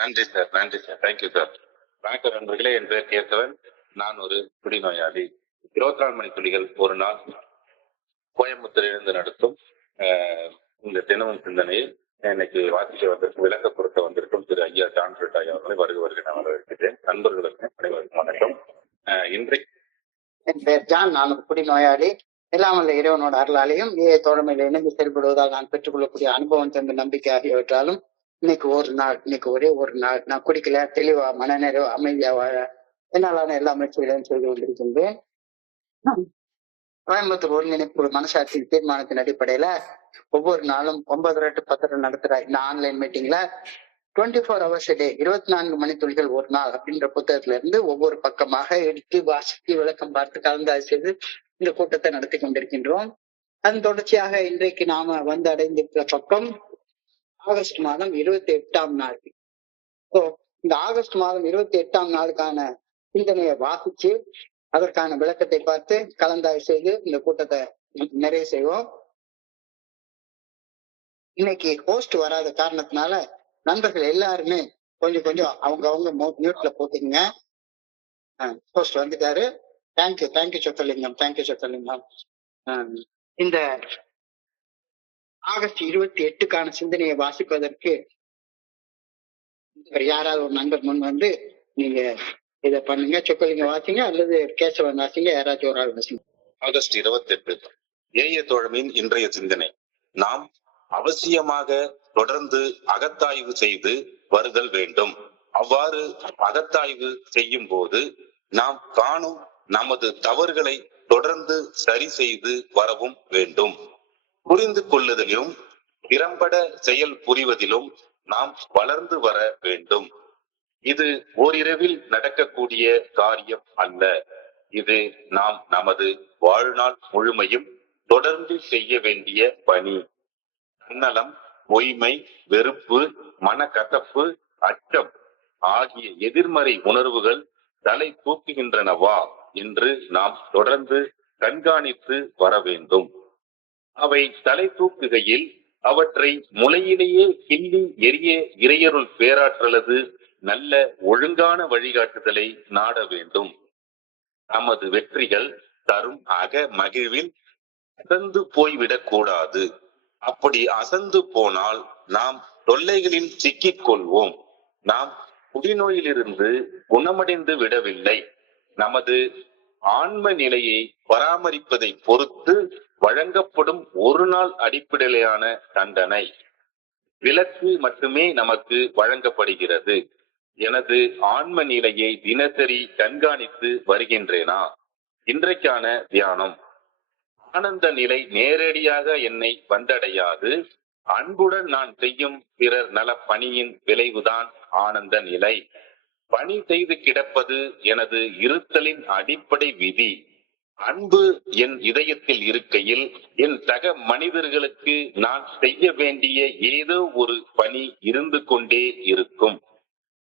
நன்றி சார், நன்றி sir, thank you sir. வணக்கம் நண்பர்களே, என் பேர் கேசவன். நான் ஒரு குடிநோயாளி. 24 மணி துளிகள் ஒரு நாள் கோயம்புத்தூரிலிருந்து நடத்தும் இந்த தினமும் சிந்தனையில் இன்னைக்கு வாசிக்க வந்திருக்கும் விளக்க பொருத்த வந்திருக்கும் திரு ஐயா ஜான் ஐயா அவர்களை வருக நான் வரவேற்கிறேன். நண்பர்களுக்கு அனைவருக்கும் வணக்கம். இன்றைக்கு என் பேர் ஜான். நான் ஒரு குடிநோயாளி. எல்லாம் வல்ல இறைவனோட அருளாலையும் தோழமையில இணைந்து செயல்படுவதால் நான் பெற்றுக்கொள்ளக்கூடிய அனுபவம் தந்த நம்பிக்கை ஆகியவற்றாலும் இன்னைக்கு ஒரே ஒரு நாள் நான் குடிக்கல, தெளிவா மனநிறைவு அமைதியா வாழ என்னாலான எல்லா முயற்சிகளையும் செய்து கொண்டிருக்கின்றேன். கோயம்புத்தூர் ஒருங்கிணைப்பு மனசாட்சியின் தீர்மானத்தின் அடிப்படையில ஒவ்வொரு நாளும் 9:30 to 10:30 நடத்துற இந்த ஆன்லைன் மீட்டிங்ல 24 hours a day 24 மணித்துளிகள் ஒரு நாள் அப்படின்ற புத்தகத்துல இருந்து ஒவ்வொரு பக்கமாக எடுத்து வாசித்து விளக்கம் பார்த்து கலந்தாய்வு செய்து இந்த கூட்டத்தை நடத்தி கொண்டிருக்கின்றோம். அதன் தொடர்ச்சியாக இன்றைக்கு நாம வந்து அடைந்திருக்கிற பக்கம் ஆகஸ்ட் மாதம் 28ஆம் நாள். இந்த ஆகஸ்ட் மாதம் 28ஆம் நாளுக்கான சிந்தனையை வாசிச்சு அதற்கான விளக்கத்தை பார்த்து கலந்தாய்வு செய்து இந்த கூட்டத்தை நிறைவு செய்வோம். இன்னைக்கு ஹோஸ்ட் வராத காரணத்தினால நண்பர்கள் எல்லாருமே கொஞ்சம் அவங்க மியூட்ல போட்டீங்க. ஹோஸ்ட் வந்துட்டாரு. தேங்க்யூ சொக்கலிங்கம். இந்த ஆகஸ்ட் 28க்கான சிந்தனையை வாசிப்பதற்கு யாராவது ஒரு நண்பர் முன் வந்து நீங்க இதை பண்ணுங்க. சொக்கலிங்க வாசிங்க அல்லது கேசவன் வாசிங்க, யாராச்சும் ஒரு ஆள் வாசிங்க. ஆகஸ்ட் 28 ஏய தோழமையின் இன்றைய சிந்தனை. நாம் அவசியமாக தொடர்ந்து அகத்தாய்வு செய்து வருதல் வேண்டும். அவ்வாறு அகத்தாய்வு செய்யும் போது நாம் காணும் நமது தவறுகளை தொடர்ந்து சரி செய்து வரவும் வேண்டும். புரிந்து கொள்ளுதலிலும் திறம்பட செயல் புரிவதிலும் நாம் வளர்ந்து வர வேண்டும். இது ஓரிரவில் நடக்கக்கூடிய காரியம் அல்ல. இது நாம் நமது வாழ்நாள் முழுமையும் தொடர்ந்து செய்ய வேண்டிய பணி. தன்னலம், பொய்மை, வெறுப்பு, மனக்கசப்பு, அச்சம் ஆகிய எதிர்மறை உணர்வுகள் தலை தூக்குகின்றனவா என்று நாம் தொடர்ந்து கண்காணித்து வர வேண்டும். அவை தலை தூக்குகையில் அவற்றை முளையிலேயே கிள்ளி எரிய இறையருள் பேராற்றலது நல்ல ஒழுங்கான வழிகாட்டுதலை நாட வேண்டும். நமது வெற்றிகள் தரும் அக மகிழ்வில் அசந்து போய்விடக் கூடாது. அப்படி அசந்து போனால் நாம் தொல்லைகளில் சிக்கிக் கொள்வோம். நாம் குடிநோயிலிருந்து குணமடைந்து விடவில்லை. நமது ஆன்ம நிலையை பராமரிப்பதை பொறுத்து வழங்கப்படும் ஒரு நாள் அடிப்படையிலான தண்டனை விலக்கு மட்டுமே நமக்கு வழங்கப்படுகிறது. எனது ஆன்ம நிலையை தினசரி கண்காணித்து வருகின்றேனா? இன்றைக்கான தியானம். ஆனந்த நிலை நேரடியாக என்னை வந்தடையாது. அன்புடன் நான் செய்யும் பிறர் நல பணியின் விளைவுதான் ஆனந்த நிலை. பணி செய்து கிடப்பது எனது இருத்தலின் அடிப்படை விதி. அன்பு என் இதயத்தில் இருக்கையில் என் சக மனிதர்களுக்கு நான் செய்ய வேண்டிய ஏதோ ஒரு பணி இருந்து கொண்டே இருக்கும்.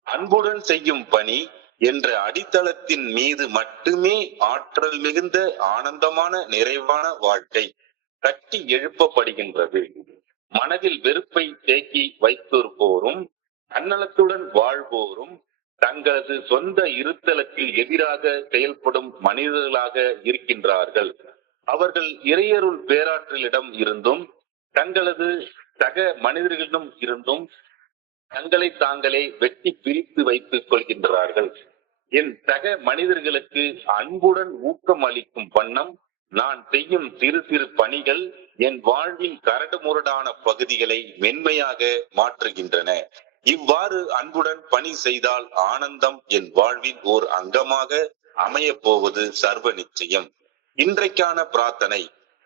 அன்புடன் செய்யும் பணி என்ற அடித்தளத்தின் மீது மட்டுமே ஆற்றல் மிகுந்த ஆனந்தமான நிறைவான வாழ்க்கை கட்டி எழுப்பப்படுகின்றது. மனதில் வெறுப்பை தேக்கி வைத்திருப்போரும் தன்னலத்துடன் வாழ்வோரும் தங்களது சொந்த இருத்தலுக்கு எதிராக செயல்படும் மனிதர்களாக இருக்கின்றார்கள். அவர்கள் இறையருள் பேராற்றலிடம் இருந்தும் தங்களது சக மனிதர்களிடம் இருந்தும் தங்களை தாங்களே வெட்டி பிரித்து வைத்துக் கொள்கின்றார்கள். என் சக மனிதர்களுக்கு அன்புடன் ஊக்கம் அளிக்கும் வண்ணம் நான் செய்யும் சிறு சிறு பணிகள் என் வாழ்வின் கரடுமுரடான பகுதிகளை மென்மையாக மாற்றுகின்றன. இவ்வாறு அன்புடன் பணி செய்தால் ஆனந்தம் என் வாழ்வின் ஓர் அங்கமாக அமைய போவது சர்வ நிச்சயம். இன்றைக்கான பிரார்த்தனை.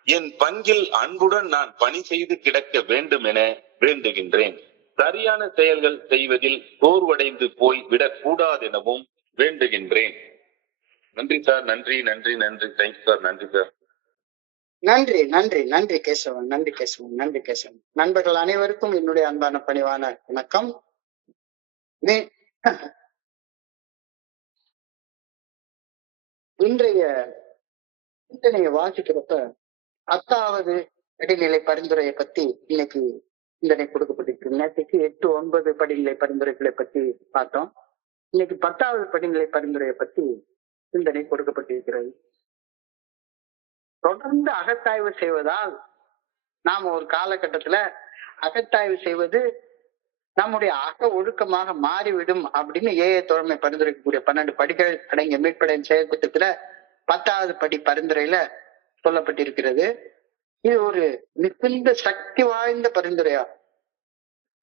என் பங்கில் அன்புடன் நான் பணி செய்து கிடக்க வேண்டும் என வேண்டுகின்றேன். சரியான செயல்கள் செய்வதில் சோர்வடைந்து போய் விடக்கூடாது எனவும் வேண்டுகின்றேன். நன்றி சார். நன்றி. Thanks sir. நன்றி சார். நன்றி கேசவன். நண்பர்கள் அனைவருக்கும் என்னுடைய அன்பான பணிவான வணக்கம். இன்றைய சிந்தனையை வாசிக்கிறப்ப 10வது இடைநிலை பரிந்துரையை பத்தி இன்னைக்கு சிந்தனை கொடுக்கப்பட்டிருக்கு. இருக்கு. நேற்றுக்கு 8, 9 படிநிலை பரிந்துரைகளை பற்றி பார்த்தோம். இன்னைக்கு 10வது படிநிலை பரிந்துரையை பற்றி சிந்தனை கொடுக்கப்பட்டிருக்கிறது. தொடர்ந்து அகத்தாய்வு செய்வதால் நாம ஒரு காலகட்டத்துல அகத்தாய்வு செய்வது நம்முடைய அக ஒழுக்கமாக மாறிவிடும் அப்படின்னு தோழமை பரிந்துரைக்கக்கூடிய 12 படிகள் அடங்கிய மீட்படையின் செயல் திட்டத்துல 10வது படி பரிந்துரையில சொல்லப்பட்டிருக்கிறது. இது ஒரு மிகுந்த சக்தி வாய்ந்த பரிந்துரையா.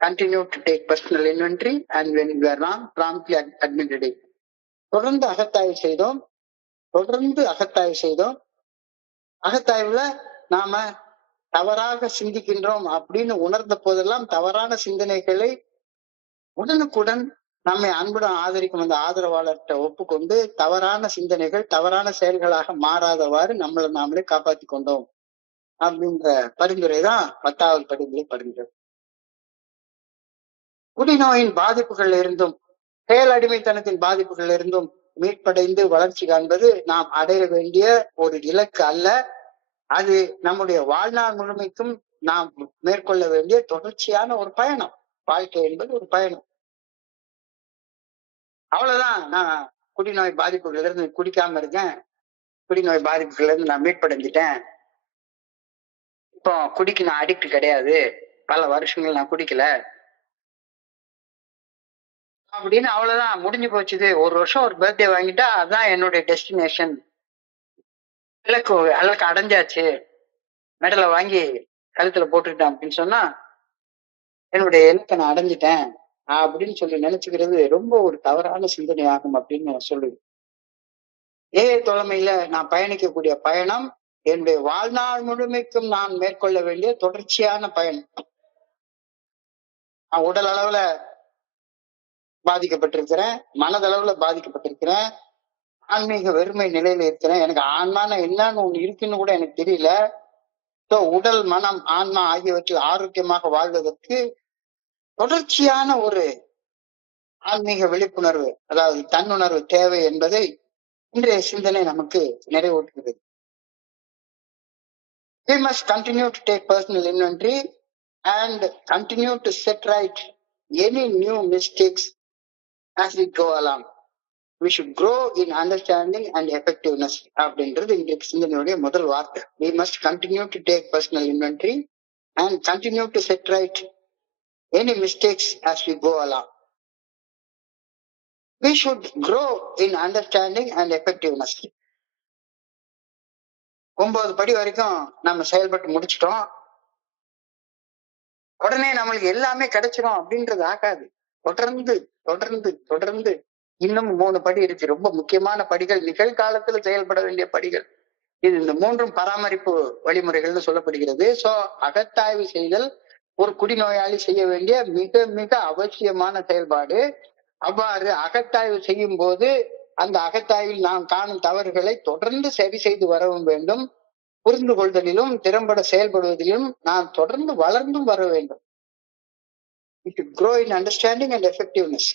Continue to take personal inventory and when you are wrong, promptly admitted it. தொடர்ந்து அகத்தாய்வு செய்தோம். அகத்தாய்வுல நாம தவறாக சிந்திக்கின்றோம் அப்படின்னு உணர்ந்த போதெல்லாம் தவறான சிந்தனைகளை உடனுக்குடன் நம்மை அன்புடன் ஆதரிக்கும் அந்த ஆதரவாளர்கிட்ட ஒப்புக்கொண்டு தவறான சிந்தனைகள் தவறான செயல்களாக மாறாதவாறு நம்மளை நாமளே காப்பாத்தி கொண்டோம் அப்படின்ற பரிந்துரை தான் 10வது படிநிலை பரிந்துரை. குடிநோயின் பாதிப்புகள் இருந்தும் செயல் அடிமைத்தனத்தின் பாதிப்புகள் இருந்தும் மீட்படைந்து வளர்ச்சி காண்பது நாம் அடைய வேண்டிய ஒரு இலக்கு அல்ல. அது நம்முடைய வாழ்நாள் முழுமைக்கும் நாம் மேற்கொள்ள வேண்டிய தொடர்ச்சியான ஒரு பயணம். வாழ்க்கை என்பது ஒரு பயணம். அவ்வளவுதான். நான் குடிநோய் பாதிப்புகள் இருந்து குடிக்காம இருக்கேன், குடிநோய் பாதிப்புகள் இருந்து நான் மீட்படைஞ்சிட்டேன், இப்போ குடிக்கு நான் அடிக்ட் கிடையாது, பல வருஷங்கள் நான் குடிக்கல அப்படின்னு அவ்வளவுதான் முடிஞ்சு போச்சுது. ஒரு வருஷம் ஒரு பர்த்டே வாங்கிட்டா அதான் என்னுடைய டெஸ்டினேஷன், இலக்கு அடைஞ்சாச்சு, மெடலை வாங்கி கழுத்துல போட்டுக்கிட்டேன் அப்படின்னு சொன்னா என்னுடைய இலக்கை நான் அடைஞ்சிட்டேன் அப்படின்னு சொல்லி நினைச்சுக்கிறது ரொம்ப ஒரு தவறான சிந்தனை ஆகும் அப்படின்னு சொல்லுது. தோழமையில நான் பயணிக்கக்கூடிய பயணம் என்னுடைய வாழ்நாள் முழுமைக்கும் நான் மேற்கொள்ள வேண்டிய தொடர்ச்சியான பயணம். நான் உடல் அளவுல பாதிக்கப்பட்டிருக்கிறேன், மனதளவுல பாதிக்கப்பட்டிருக்கிறேன், ஆன்மீக வெறுமை நிலையில இருக்கிறேன், எனக்கு ஆன்மான என்னன்னு ஒண்ணு இருக்குன்னு கூட எனக்கு தெரியல. உடல் மனம் ஆன்மா ஆகியவற்றில் ஆரோக்கியமாக வாழ்வதற்கு தொடர்ச்சியான ஒரு ஆன்மீக விழிப்புணர்வு, அதாவது தன்னுணர்வு தேவை என்பதை இன்றைய சிந்தனை நமக்கு நிறைவேற்றுகிறது. We must continue to take personal inventory and continue to set right any new mistakes as we go along. We should grow in understanding and effectiveness அப்படின்றது இன்றைக்கு சிந்தனையுடைய முதல் வார்த்தை. We must continue to take personal inventory and continue to set right any mistakes as we go along. We should grow in understanding and effectiveness. 9 படி வரைக்கும் நம்ம செயல்பட்டு முடிச்சிட்டோம், உடனே நம்மளுக்கு எல்லாமே கிடைச்சிடும் அப்படின்றது ஆகாது. தொடர்ந்து தொடர்ந்து தொடர்ந்து இன்னும் 3 படி இருக்கு, ரொம்ப முக்கியமான படிகள், நிகழ்காலத்துல செயல்பட வேண்டிய படிகள். இது இந்த 3 பராமரிப்பு வழிமுறைகள்னு சொல்லப்படுகிறது. சோ அகத்தாய்வு செய்தல் ஒரு குடிநோயாளி செய்ய வேண்டிய மிக மிக அவசியமான செயல்பாடு. அவ்வாறு அகத்தாய்வு செய்யும் போது அந்த அகத்தாய்வில் நாம் காணும் தவறுகளை தொடர்ந்து சரி செய்து வரவும் வேண்டும். புரிந்து கொள்வதிலும் திறம்பட செயல்படுவதிலும் நாம் தொடர்ந்து வளர்ந்தும் வர வேண்டும். We should grow in understanding and effectiveness.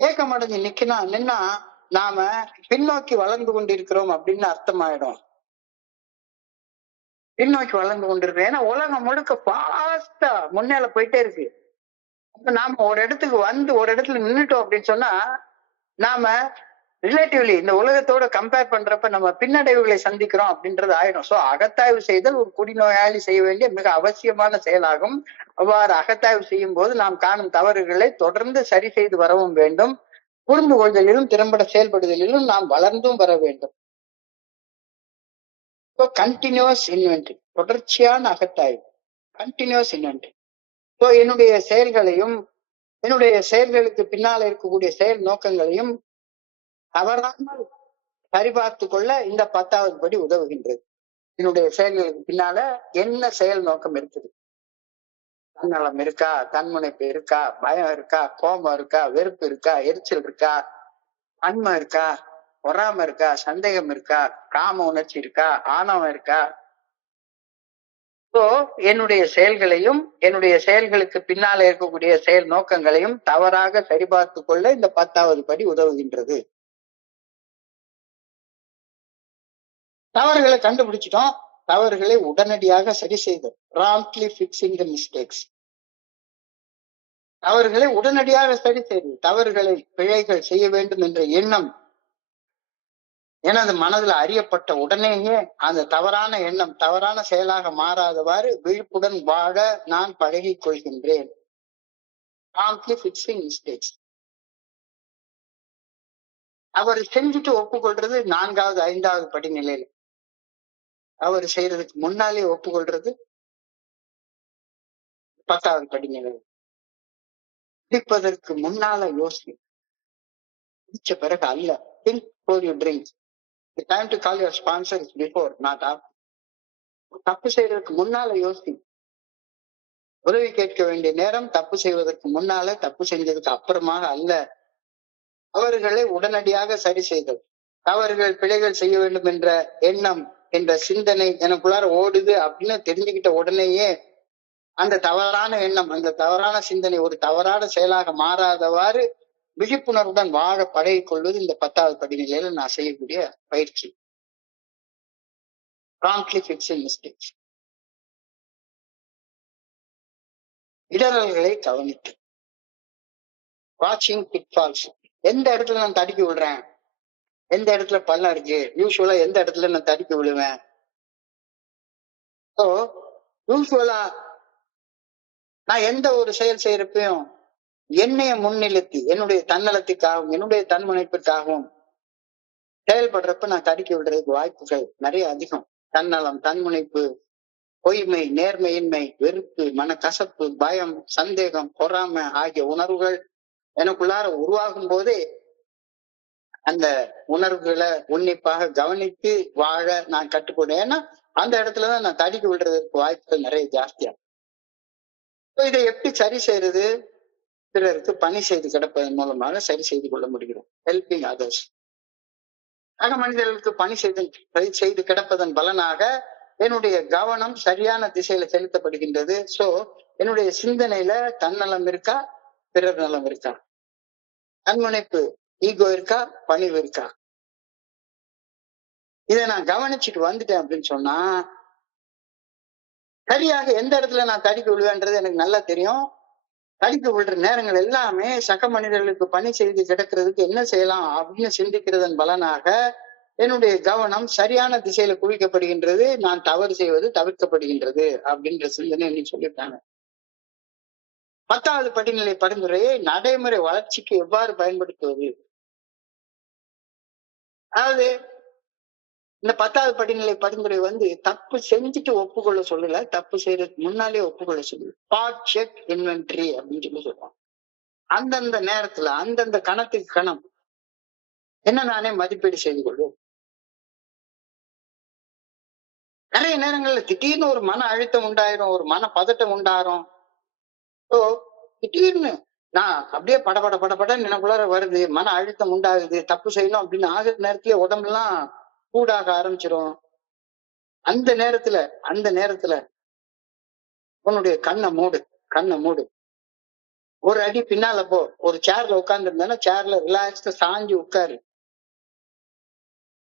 ஏக்கமடைஞ்சு நின்னா நாம பின்னோக்கி வளர்ந்து கொண்டிருக்கிறோம் அப்படின்னு அர்த்தமாயிடும். பின்னோக்கி வளர்ந்து கொண்டிருக்கிறோம், ஏன்னா உலகம் முழுக்க ஃபாஸ்டா முன்னேல போயிட்டே இருக்கு. அப்ப நாம ஒரு இடத்துக்கு வந்து ஒரு இடத்துல நின்னுட்டோம் அப்படின்னு சொன்னா நாம ரிலேட்டிவ்லி இந்த உலகத்தோட கம்பேர் பண்றப்ப நம்ம பின்னடைவுகளை சந்திக்கிறோம் அப்படின்றது ஆயிடும். சோ அகத்தாய்வு செய்தல் ஒரு குடிநோயாளி செய்ய வேண்டிய மிக அவசியமான செயலாகும். அவ்வாறு அகத்தாய்வு செய்யும் போது நாம் காணும் தவறுகளை தொடர்ந்து சரி செய்து வரவும் வேண்டும். புரிந்து கொள்வதிலும் திறம்பட செயல்படுதலிலும் நாம் வளர்ந்தும் வர வேண்டும். கண்டினியூஸ் இன்வென்டரி, தொடர்ச்சியான அகத்தாய்வு, கண்டினியூஸ் இன்வென்டரி. என்னுடைய செயல்களையும் என்னுடைய செயல்களுக்கு பின்னால இருக்கக்கூடிய செயல் நோக்கங்களையும் தவறாமல் சரிபார்த்து கொள்ள இந்த 10வது படி உதவுகின்றது. என்னுடைய செயல்களுக்கு பின்னால என்ன செயல் நோக்கம் இருக்குது, தன்னலம் இருக்கா, தன்முனைப்பு இருக்கா, பயம் இருக்கா, கோபம் இருக்கா, வெறுப்பு இருக்கா, எரிச்சல் இருக்கா, அன்மை இருக்கா, பொறாம இருக்கா, சந்தேகம் இருக்கா, காம உணர்ச்சி இருக்கா, ஆணவம் இருக்கா. என்னுடைய செயல்களையும் என்னுடைய செயல்களுக்கு பின்னால இருக்கக்கூடிய செயல் நோக்கங்களையும் தவறாக சரிபார்த்து கொள்ள இந்த 10வது படி உதவுகின்றது. தவறுகளை கண்டுபிடிச்சிட்டோம், தவறுகளை உடனடியாக சரி செய்தோம். promptly fixing the mistakes. தவறுகளை உடனடியாக சரி செய்து தவறுகளை பிழைகள் செய்ய வேண்டும் என்ற எண்ணம் எனது மனதில் அறியப்பட்ட உடனேயே அந்த தவறான எண்ணம் தவறான செயலாக மாறாதவாறு விழிப்புடன் வாழ நான் பழகிக் கொள்கின்றேன். அவர் செஞ்சுட்டு ஒப்புக்கொள்றது 4வது 5வது படிநிலையில, அவர் செய்யறதுக்கு முன்னாலே ஒப்புக்கொள்றது 10வது படிநிலையில. குடிப்பதற்கு முன்னால யோசி, குடிச்ச பிறகு அல்ல. Think before you drink. The time to call your sponsor is before, not after. தப்பு செய்யறதுக்கு முன்னால யோசி. உதவி கேட்க வேண்டிய நேரம் தப்பு செய்வதற்கு முன்னால, தப்பு செஞ்சதுக்கு அப்புறமாக அல்ல. அவர்களை உடனடியாக சரி செய்தல், தவறுகள் பிழைகள் செய்ய வேண்டும் என்ற எண்ணம் என்ற சிந்தனை எனக்குள்ளார ஓடுது அப்படின்னு தெரிஞ்சுக்கிட்ட உடனேயே அந்த தவறான எண்ணம் அந்த தவறான சிந்தனை ஒரு தவறான செயலாக மாறாதவாறு விழிப்புணர்வுடன் வாழ பழகிக் கொள்வது இந்த 10வது படிநிலையில நான் செய்யக்கூடிய பயிற்சி. Promptly fixing mistakes. இடரல்களை கவனித்து வாட்சிங் பிட்ஃபால்ஸ். எந்த இடத்துல நான் தடுக்கி விடுறேன், எந்த இடத்துல பள்ளம் இருக்கு, யூஸ்வலா எந்த இடத்துல நான் தடுக்கி விழுவேன். ஸோ யூஸ்வலா நான் எந்த ஒரு செயல் செய்யறப்பையும் என்னைய முன்னிறுத்தி என்னுடைய தன்னலத்துக்காகவும் என்னுடைய தன்முனைப்புக்காகவும் செயல்படுறப்ப நான் தடுக்கி விடுறதுக்கு வாய்ப்புகள் நிறைய அதிகம். தன்னலம், தன்முனைப்பு, பொய்மை, நேர்மையின்மை, வெறுப்பு, மனக்கசப்பு, பயம், சந்தேகம், பொறாமை ஆகிய உணர்வுகள் எனக்குள்ளார உருவாகும் போதே அந்த உணர்வுகளை உன்னிப்பாக கவனித்து வாழ நான் கட்டுப்படுவேன். ஏன்னா அந்த இடத்துலதான் நான் தடுக்கி விடுறதுக்கு வாய்ப்புகள் நிறைய ஜாஸ்தியா. இதை எப்படி சரி செய்யறது? பிறருக்கு பணி செய்து கிடப்பதன் மூலமாக சரி செய்து கொள்ள முடியும். Helping others. சக மனிதர்களுக்கு பணி செய்து கிடப்பதன் பலனாக என்னுடைய கவனம் சரியான திசையில செலுத்தப்படுகின்றது. சோ என்னுடைய சிந்தனையில தன்னலம் இருக்கா, பிறர் நலம் இருக்கா, தன்முனைப்பு ஈகோ இருக்கா, பணிவு இருக்கா, இதை நான் கவனிச்சுட்டு வந்துட்டேன் அப்படின்னு சொன்னா சரியாக எந்த இடத்துல நான் தடுக்கி விழுவேன்றது எனக்கு நல்லா தெரியும். தடுக்கி விழுற நேரங்கள் எல்லாமே சக மனிதர்களுக்கு பணி செய்து கிடக்கிறதுக்கு என்ன செய்யலாம் அப்படின்னு சிந்திக்கிறதன் பலனாக என்னுடைய கவனம் சரியான திசையில குவிக்கப்படுகின்றது. நான் தவறு செய்வது தவிர்க்கப்படுகின்றது அப்படின்ற சிந்தனை நீ சொல்லிட்டாங்க. 10வது படிநிலை பரிந்துரையை நடைமுறை வளர்ச்சிக்கு எவ்வாறு பயன்படுத்துவது? அதாவது இந்த 10வது படிநிலை பரிந்துரை தப்பு செஞ்சுட்டு ஒப்புக்கொள்ள சொல்லல, தப்பு செய்யறதுக்கு முன்னாலே ஒப்புக்கொள்ள சொல்லு. ஸ்பாட் செக் இன்வென்டரி அப்படின்னு சொல்லி சொல்லுவாங்க. அந்தந்த நேரத்துல அந்தந்த கணத்துக்கு கணம் என்ன நானே மதிப்பீடு செய்து கொள்வோம். நிறைய நேரங்கள்ல திடீர்னு ஒரு மன அழுத்தம் உண்டாயிரும், ஒரு மன பதட்டம் உண்டாயிரும். ஸோ திடீர்னு நான் அப்படியே படபடன்னு எனக்குள்ளார வருது, மன அழுத்தம் உண்டாகுது, தப்பு செய்யணும் அப்படின்னு ஆகிற நேரத்துல உடம்பெல்லாம் சூடாக ஆரம்பிச்சிரும். அந்த நேரத்துல உன்னுடைய கண்ணை மூடு, ஒரு அடி பின்னால போ. ஒரு சேர்ல உட்கார்ந்து இருந்தாலும் சேர்ல ரிலாக்ஸ்டா சாஞ்சு உட்காரு.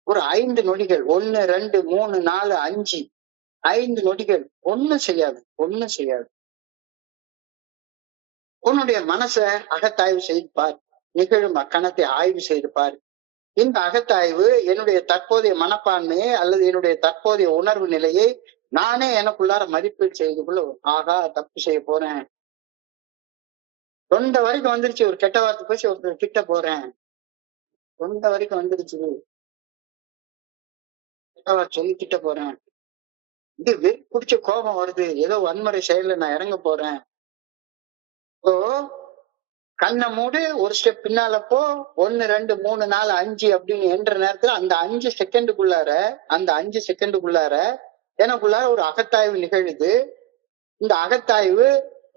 ஒரு 5 நொடிகள், 1 2 3 4 5 5 நொடிகள் ஒண்ணும் செய்யாது. உன்னுடைய மனசை அகத்தாய்வு செய்து பார். நிகழும் அக்கணத்தை ஆய்வு செய்து பார். இந்த அகத்தாய்வு என்னுடைய தற்போதைய மனப்பான்மையை அல்லது என்னுடைய தற்போதைய உணர்வு நிலையை நானே எனக்குள்ளார மதிப்பீடு செய்து கொள்ள, ஆகா தப்பு செய்ய போறேன், தொண்டை வரைக்கும் வந்துருச்சு, ஒரு கெட்ட வார்த்தை பேசி ஒருத்தர் கிட்ட போறேன், தொண்டை வரைக்கும் வந்துருச்சு, கெட்ட வார்த்தை சொல்லி கிட்ட போறேன், இது பிடிச்ச கோபம் வருது, ஏதோ வன்முறை செயல்ல நான் இறங்க போறேன். இப்போ கண்ணை மூடு, ஒரு ஸ்டெப் பின்னால போ, 1 2 3 4 5 அப்படின்னு என்ற நேரத்துல அந்த 5 செகண்டுக்குள்ளார எனக்குள்ளார ஒரு அகத்தாய்வு நிகழுது. இந்த அகத்தாய்வு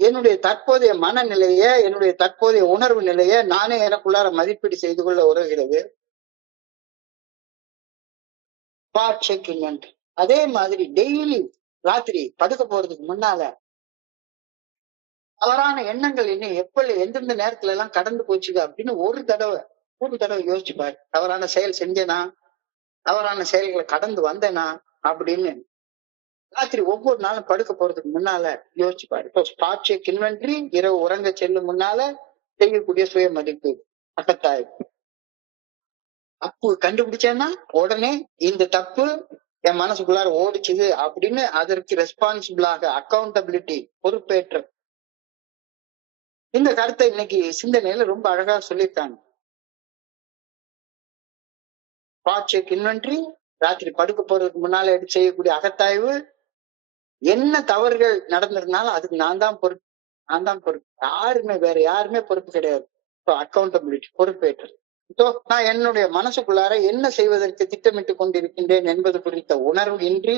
என்னுடைய தற்போதைய மனநிலைய, என்னுடைய தற்போதைய உணர்வு நிலைய நானே எனக்குள்ளார மதிப்பீடு செய்து கொள்ள உதவுகிறது. அதே மாதிரி டெய்லி ராத்திரி படுக்க போறதுக்கு முன்னால தவறான எண்ணங்கள் என்ன எந்தெந்த நேரத்துல எல்லாம் கடந்து போச்சுது அப்படின்னு ஒரு தடவை யோசிச்சு பாரு. தவறான செயல் செஞ்சேனா, தவறான செயல்களை கடந்து வந்தேனா அப்படின்னு ராத்திரி ஒவ்வொரு நாளும் படுக்க போறதுக்கு முன்னால யோசிச்சு பாரு. இப்போ ஸ்பாட் செக் இன்வென்டரி, இரவு உறங்க செல்லும் முன்னால செய்யக்கூடிய சுய மதிப்பு அகத்தாய்வு. தப்பு கண்டுபிடிச்சேன்னா உடனே இந்த தப்பு என் மனசுக்குள்ளார ஓடிச்சுது அப்படின்னு அதற்கு ரெஸ்பான்சிபிளாக அக்கௌண்டபிலிட்டி, பொறுப்பேற்ற இந்த கருத்தை இன்னைக்கு சிந்தனையில ரொம்ப அழகா சொல்லியிருக்காங்க. ஸ்பாட் செக் இன்வென்டரி, ராத்திரி படுக்க போறதுக்கு முன்னால எடுத்து செய்யக்கூடிய அகத்தாய்வு, என்ன தவறுகள் நடந்திருந்தாலும் அதுக்கு நான் தான் பொறுப்பு. யாருமே வேற யாருமே பொறுப்பு கிடையாது. அக்கௌண்டபிலிட்டி, பொறுப்பேற்றது. நான் என்னுடைய மனசுக்குள்ளார என்ன செய்வதற்கு திட்டமிட்டு கொண்டிருக்கின்றேன் என்பது குறித்த உணர்வு இன்றி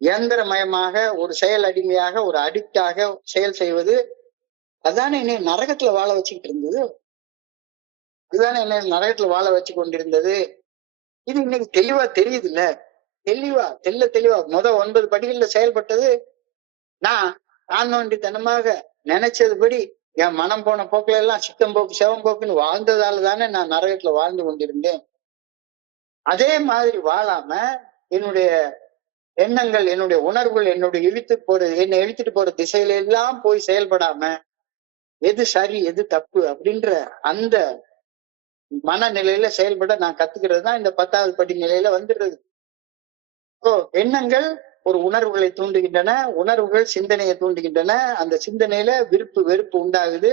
இயந்திரமயமாக ஒரு செயல் அடிமையாக ஒரு அடிக்டாக செயல் செய்வது, அதானே என்னை நரகத்துல வாழ வச்சுக்கிட்டு இருந்தது. இதுதானே என்ன நரகத்துல வாழ வச்சு கொண்டிருந்தது. இது இன்னைக்கு தெளிவா தெரியுது இல்ல, தெளிவா 9 படிகள்ல செயல்பட்டது. நான் ஆண்மண்டித்தனமாக நினைச்சதுபடி என் மனம் போன போக்குல எல்லாம் சித்தம்போக்கு செவம்போக்குன்னு வாழ்ந்ததால தானே நான் நரகத்துல வாழ்ந்து கொண்டிருந்தேன். அதே மாதிரி வாழாம என்னுடைய எண்ணங்கள், என்னுடைய உணர்வுகள் என்னை இழுத்துட்டு போற திசையில எல்லாம் போய் செயல்படாம எது சரி எது தப்பு அப்படின்ற அந்த மனநிலையில செயல்பட நான் கத்துக்கிறது தான் இந்த 10வது படி நிலையில வந்துடுறது. எண்ணங்கள் ஒரு உணர்வுகளை தூண்டுகின்றன, உணர்வுகள் சிந்தனையை தூண்டுகின்றன, அந்த சிந்தனையில விருப்பு வெறுப்பு உண்டாகுது.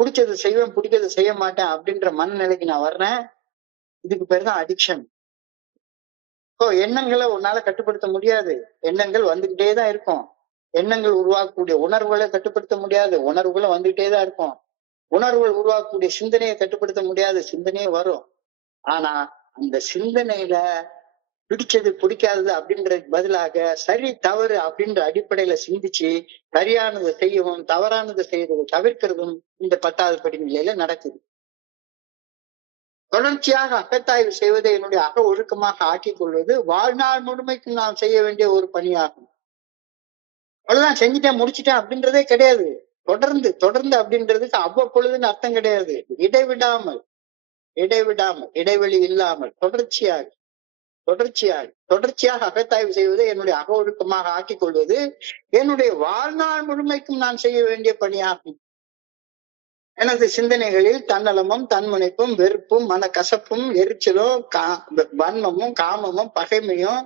பிடிச்சது செய்வேன், பிடிச்சது செய்ய மாட்டேன் அப்படின்ற மனநிலைக்கு நான் வர்றேன். இதுக்கு பேர் தான் அடிக்ஷன். எண்ணங்களை உன்னால கட்டுப்படுத்த முடியாது. எண்ணங்கள் வந்துகிட்டே தான் இருக்கும். எண்ணங்கள் உருவாக்கக்கூடிய உணர்வுகளை கட்டுப்படுத்த முடியாது. உணர்வுகளும் வந்துகிட்டே தான் இருக்கும். உணர்வுகள் உருவாக்கக்கூடிய சிந்தனையை கட்டுப்படுத்த முடியாது. சிந்தனையே வரும். ஆனா அந்த சிந்தனையில பிடிச்சது பிடிக்காதது அப்படின்றதுக்கு பதிலாக சரி தவறு அப்படின்ற அடிப்படையில சிந்திச்சு சரியானதை செய்யவும் தவறானதை செய்யறதும் தவிர்க்கிறதும் இந்த 10வது படி நிலையில நடக்குது. தொடர்ச்சியாக அகத்தாய்வு செய்வதை என்னுடைய அக ஒழுக்கமாக ஆக்கிக் கொள்வது வாழ்நாள் முழுமைக்கும் நான் செய்ய வேண்டிய ஒரு பணியாகும். அவ்வளவுதான், செஞ்சுட்டேன் முடிச்சுட்டேன் அப்படின்றதே கிடையாது. தொடர்ந்து அப்படின்றதுக்கு அவ்வப்பொழுதுன்னு அர்த்தம் கிடையாது. இடைவிடாமல், இடைவெளி இல்லாமல் தொடர்ச்சியாக அகத்தாய்வு செய்வதை என்னுடைய அக ஒழுக்கமாக ஆக்கிக் கொள்வது என்னுடைய வாழ்நாள் முழுமைக்கும் நான் செய்ய வேண்டிய பணியாகும். எனது சிந்தனைகளில் தன்னலமும் தன்முனைப்பும் வெறுப்பும் மனக்கசப்பும் எரிச்சலும் வன்மமும் காமமும் பகைமையும்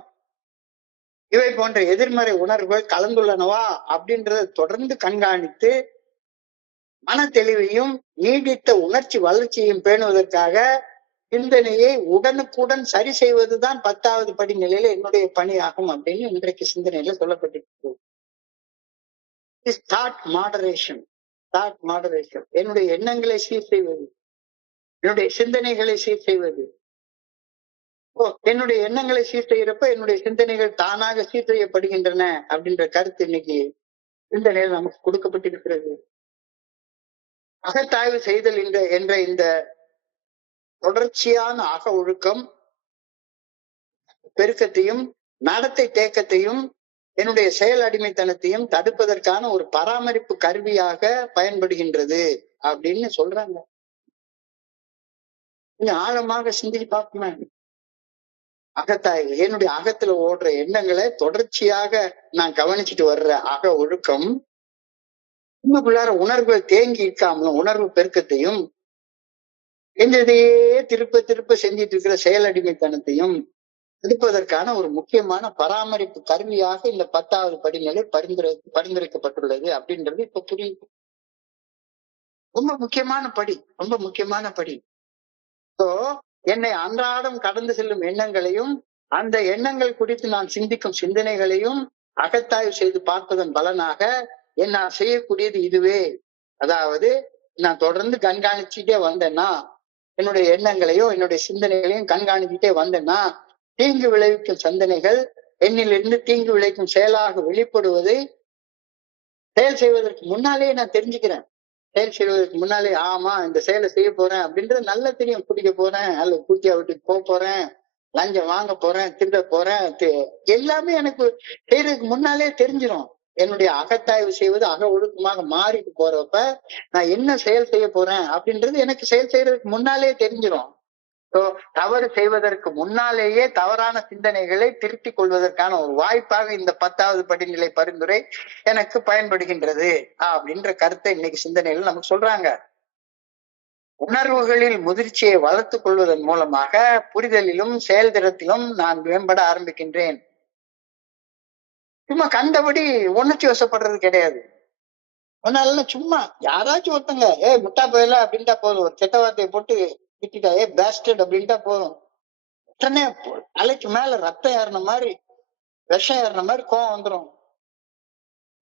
இவை போன்ற எதிர்மறை உணர்வுகள் கலந்துள்ளனவா அப்படின்றத தொடர்ந்து கண்காணித்து மன தெளிவையும் நீடித்த உணர்ச்சி வளர்ச்சியையும் பேணுவதற்காக சிந்தனையை உடனுக்குடன் சரி செய்வதுதான் 10வது படி நிலையில என்னுடைய பணியாகும் அப்படின்னு இன்றைக்கு சிந்தனையில சொல்லப்பட்டிருக்கு. என்னுடைய எண்ணங்களை சீர் செய்வது, என்னுடைய சிந்தனைகளை சீர் செய்வது. என்னுடைய எண்ணங்களை சீர் செய்யறப்ப என்னுடைய சிந்தனைகள் தானாக சீர் செய்யப்படுகின்றன அப்படின்ற கருத்து இன்னைக்கு சிந்தனையில் நமக்கு கொடுக்கப்பட்டிருக்கிறது. அகத்தாய்வு செய்தல் என்ற இந்த தொடர்ச்சியான அக ஒழுக்கம் பெருக்கத்தையும் நடத்தை தேக்கத்தையும் என்னுடைய செயல் அடிமைத்தனத்தையும் தடுப்பதற்கான ஒரு பராமரிப்பு கருவியாக பயன்படுகின்றது அப்படின்னு சொல்றாங்க. கொஞ்சம் ஆழமாக சிந்திச்சு பார்க்கணும். அகத்தாய்வு, என்னுடைய அகத்துல ஓடுற எண்ணங்களை தொடர்ச்சியாக நான் கவனிச்சுட்டு வர்ற அக ஒழுக்கம் இன்னுக்குள்ளார உணர்வுகள் தேங்கி இருக்காமலும் உணர்வு பெருக்கத்தையும் செஞ்சதையே திருப்ப செஞ்சிட்டு இருக்கிற செயல் அடிமைத்தனத்தையும் தடுப்பதற்கான ஒரு முக்கியமான பராமரிப்பு கருவியாக இந்த 10வது படிநிலை பரிந்துரைக்கப்பட்டுள்ளது அப்படின்றது இப்ப புரியுது. ரொம்ப முக்கியமான படி. என்னை அன்றாடம் கடந்து செல்லும் எண்ணங்களையும் அந்த எண்ணங்கள் குறித்து நான் சிந்திக்கும் சிந்தனைகளையும் அகத்தாய்வு செய்து பார்ப்பதன் பலனாக நான் செய்யக்கூடியது இதுவே. அதாவது நான் தொடர்ந்து கண்காணிச்சுட்டே வந்தேன்னா, என்னுடைய எண்ணங்களையும் என்னுடைய சிந்தனைகளையும் கண்காணிச்சுட்டே வந்தேன்னா, தீங்கு விளைவிக்கும் சிந்தனைகள் என்னிலிருந்து தீங்கு விளைவிக்கும் செயலாக வெளிப்படுவதை செயல் செய்வதற்கு முன்னாலே நான் தெரிஞ்சுக்கிறேன். செயல் செய்வதற்கு முன்னாலே ஆமா இந்த செயலை செய்ய போறேன் அப்படின்றது நல்லா தெரியும். குடிக்க போறேன், அல்லது கூட்டியா வீட்டுக்கு போறேன், லஞ்சம் வாங்க போறேன், திருட போறேன், எல்லாமே எனக்கு செய்யறதுக்கு முன்னாலே தெரிஞ்சிடும். என்னுடைய அகத்தாய்வு செய்வது அக ஒழுக்கமாக மாறிட்டு போறப்ப நான் என்ன செயல் செய்ய போறேன் அப்படின்றது எனக்கு செயல் செய்யறதுக்கு முன்னாலே தெரிஞ்சிடும். So, தவறு செய்வதற்கு முன்னாலேயே தவறான சிந்தனைகளை திருத்திக் கொள்வதற்கான ஒரு வாய்ப்பாக இந்த 10வது படிநிலை பரிந்துரை எனக்கு பயன்படுகின்றது அப்படின்ற கருத்தை இன்னைக்கு சிந்தனையில நமக்கு சொல்றாங்க. உணர்வுகளில் முதிர்ச்சியை வளர்த்துக் கொள்வதன் மூலமாக புரிதலிலும் செயல்திறத்திலும் நான் மேம்பட ஆரம்பிக்கின்றேன். சும்மா கண்டபடி உணர்ச்சி வசப்படுறது கிடையாது. அதனால சும்மா யாராச்சும் ஒருத்தங்க முட்டா போயில அப்படின்ட்டா போதும், ஒரு கெட்ட வார்த்தையை போட்டு திட்டா பேஸ்டட் அப்படின்ட்டா போதும், உடனே தலைக்கு மேல ரத்தம் ஏறின மாதிரி விஷம் ஏறின மாதிரி கோவம் வந்துடும்.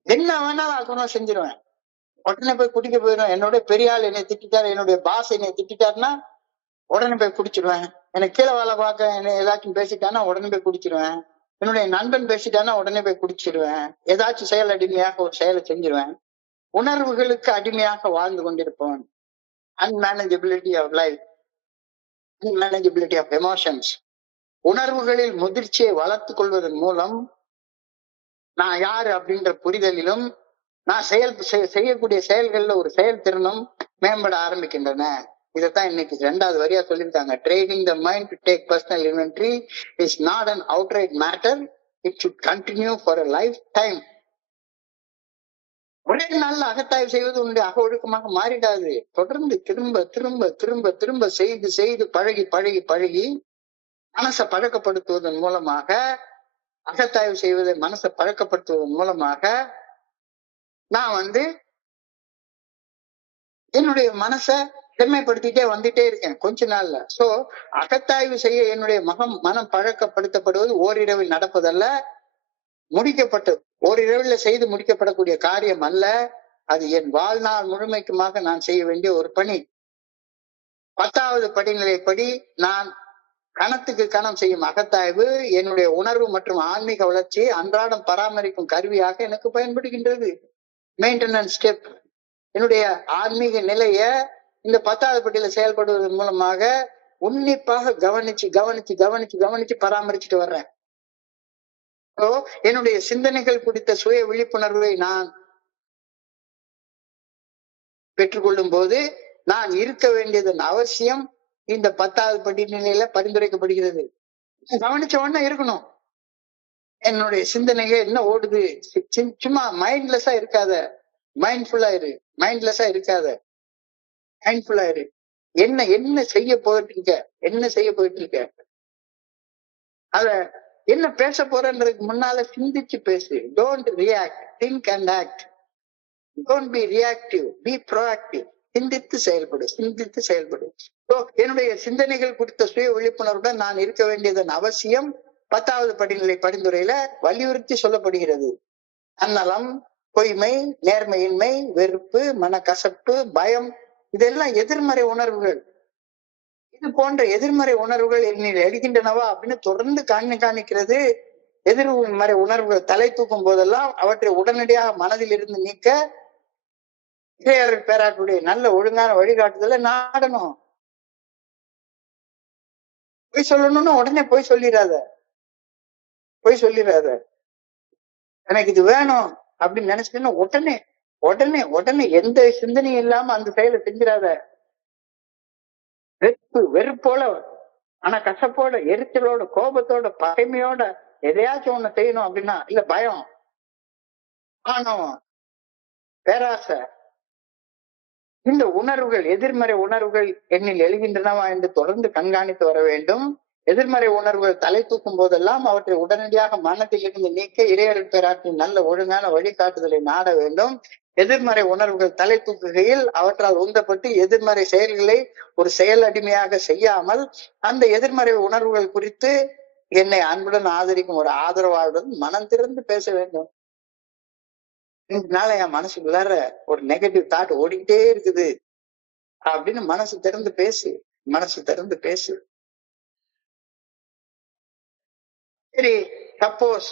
என்ன வேணாலும் ஆக்கணும் செஞ்சிருவேன். உடனே போய் குடிக்க போயிடும். என்னோட பெரிய ஆள் என்னை திட்டாரு, என்னுடைய பாஸ் என்னை திட்டாருன்னா உடனே போய் குடிச்சிருவேன். எனக்கு கீழே வேலை பார்க்க என்ன ஏதாச்சும் பேசிட்டானா உடனே போய் குடிச்சிருவேன். என்னுடைய நண்பன் பேசிட்டானா உடனே போய் குடிச்சிருவேன். ஏதாச்சும் செயல் அடிமையாக ஒரு செயலை செஞ்சிருவேன். உணர்வுகளுக்கு அடிமையாக வாழ்ந்து கொண்டிருப்பவன். அன்மேனேஜபிலிட்டி ஆஃப் லைஃப், அன்மேனேஜபிலிட்டி ஆஃப் எமோஷன்ஸ். உணர்வுகளில் முதிர்ச்சியை வளர்த்துக் கொள்வதன் மூலம் நான் யாரு அப்படின்ற புரிதலிலும் நான் செய்யக்கூடிய செயல்கள்ல ஒரு செயல்திறனும் மேம்பட ஆரம்பிக்கின்றன. இதைத்தான் இன்னைக்கு 2வது வரியா சொல்லியிருக்காங்க. Training the mind to take personal inventory is not an outright matter, it should continue for a life time. ஒரே நாள்ல அகத்தாய்வு செய்வது உன்னுடைய அக ஒழுக்கமாக மாறிடாது. தொடர்ந்து திரும்ப திரும்ப திரும்ப திரும்ப செய்து செய்து பழகி பழகி பழகி மனசை பழக்கப்படுத்துவதன் மூலமாக, அகத்தாய்வு செய்வதை மனசை பழக்கப்படுத்துவதன் மூலமாக நான் என்னுடைய மனசை செம்மைப்படுத்திட்டே வந்துட்டே இருக்கேன் கொஞ்ச நாள்ல. சோ அகத்தாய்வு செய்ய என்னுடைய மனம் பழக்கப்படுத்தப்படுவது ஓரிரவில் நடப்பதல்ல, முடிக்கப்பட்டது ஓரிரவில் செய்து முடிக்கப்படக்கூடிய காரியம் அல்ல. அது என் வாழ்நாள் முழுமைக்குமாக நான் செய்ய வேண்டிய ஒரு பணி. 10வது படிநிலைப்படி நான் கணத்துக்கு கணம் செய்யும் அகத்தாய்வு என்னுடைய உணர்வு மற்றும் ஆன்மீக வளர்ச்சியை அன்றாடம் பராமரிக்கும் கருவியாக எனக்கு பயன்படுகின்றது. Maintenance step. என்னுடைய ஆன்மீக நிலைய இந்த 10வது படியில செயல்படுவதன் மூலமாக உன்னிப்பாக கவனிச்சு கவனிச்சு கவனிச்சு கவனிச்சு பராமரிச்சுட்டு வர்றேன். என்னுடைய சிந்தனைகள் குறித்த சுய விழிப்புணர்வை நான் பெற்றுக்கொள்ளும் போது நான் இருக்க வேண்டியதன் அவசியம் இந்த 10வது படிநிலையில பரிந்துரைக்கப்படுகிறது. கவனிச்ச உடனே இருக்கணும். என்னுடைய சிந்தனைகள் என்ன ஓடுது, சும்மா மைண்ட்லெஸ்ஸா இருக்காத, மைண்ட்ஃபுல்லா இரு. மைண்ட்லெஸ்ஸா இருக்காத, மைண்ட்ஃபுல்லா இரு. என்ன என்ன செய்ய போயிட்டு இருக்க, என்ன செய்ய போயிட்டு இருக்க, அத என்ன பேச போறன்றதுக்கு முன்னால சிந்திச்சு பேசு. Don't react, think and act. Don't be reactive, B proactive. சிந்தித்து செயல்படு, சிந்தித்து செயல்படு. என்னுடைய சிந்தனைகள் குறித்த சுய விழிப்புணர்வுடன் நான் இருக்க வேண்டியதன் அவசியம் 10வது படிநிலை பரிந்துரையில வலியுறுத்தி சொல்லப்படுகிறது. தன்னலம், பொய்மை, நேர்மையின்மை, வெறுப்பு, மனக்கசப்பு, பயம், இதெல்லாம் எதிர்மறை உணர்வுகள். இது போன்ற எதிர்மறை உணர்வுகள் என்னில் எழுகின்றனவா அப்படின்னு தொடர்ந்து காணிக்கிறது. எதிர்மறை உணர்வுகள் தலை தூக்கும் போதெல்லாம் அவற்றை உடனடியாக மனதில் இருந்து நீக்க இறையருள் பேராட்டுடைய நல்ல ஒழுங்கான வழிகாட்டுதலை நாடணும். பொய் சொல்லணும்னு உடனே போய் சொல்லிடாத, போய் சொல்லிடாத. எனக்கு இது வேணும் அப்படின்னு நினைச்சுன்னா உடனே உடனே உடனே எந்த சிந்தனையும் இல்லாம அந்த செயலை செஞ்சிடாத. வெறுப்போட, ஆனா கசப்போட, எரிச்சலோட, கோபத்தோட, பகைமையோட எதையாச்சும் ஒண்ணு செய்யணும் அப்படின்னா, இல்ல பயம், ஆணவம், பேராசை, இந்த உணர்வுகள், எதிர்மறை உணர்வுகள் என்னில் எழுகின்றனவா என்று தொடர்ந்து கண்காணித்து வர வேண்டும். எதிர்மறை உணர்வுகள் தலை தூக்கும் போதெல்லாம் அவற்றை உடனடியாக மனத்தில் இருந்து நீக்க இறையருள் பேராற்றின் நல்ல ஒழுங்கான வழிகாட்டுதலை நாட வேண்டும். எதிர்மறை உணர்வுகள் தலை தூக்குகையில் அவற்றால் உந்தப்பட்டு எதிர்மறை செயல்களை ஒரு செயல் அடிமையாக செய்யாமல் அந்த எதிர்மறை உணர்வுகள் குறித்து என்னை அன்புடன் ஆதரிக்கும் ஒரு ஆதரவாளருடன் மனம் திறந்து பேச வேண்டும். இதனால என் மனசுக்குள்ளார ஒரு நெகட்டிவ் தாட் ஓடிக்கிட்டே இருக்குது அப்படின்னு மனசு திறந்து பேசு, மனசு திறந்து பேசு. சரி, சப்போஸ்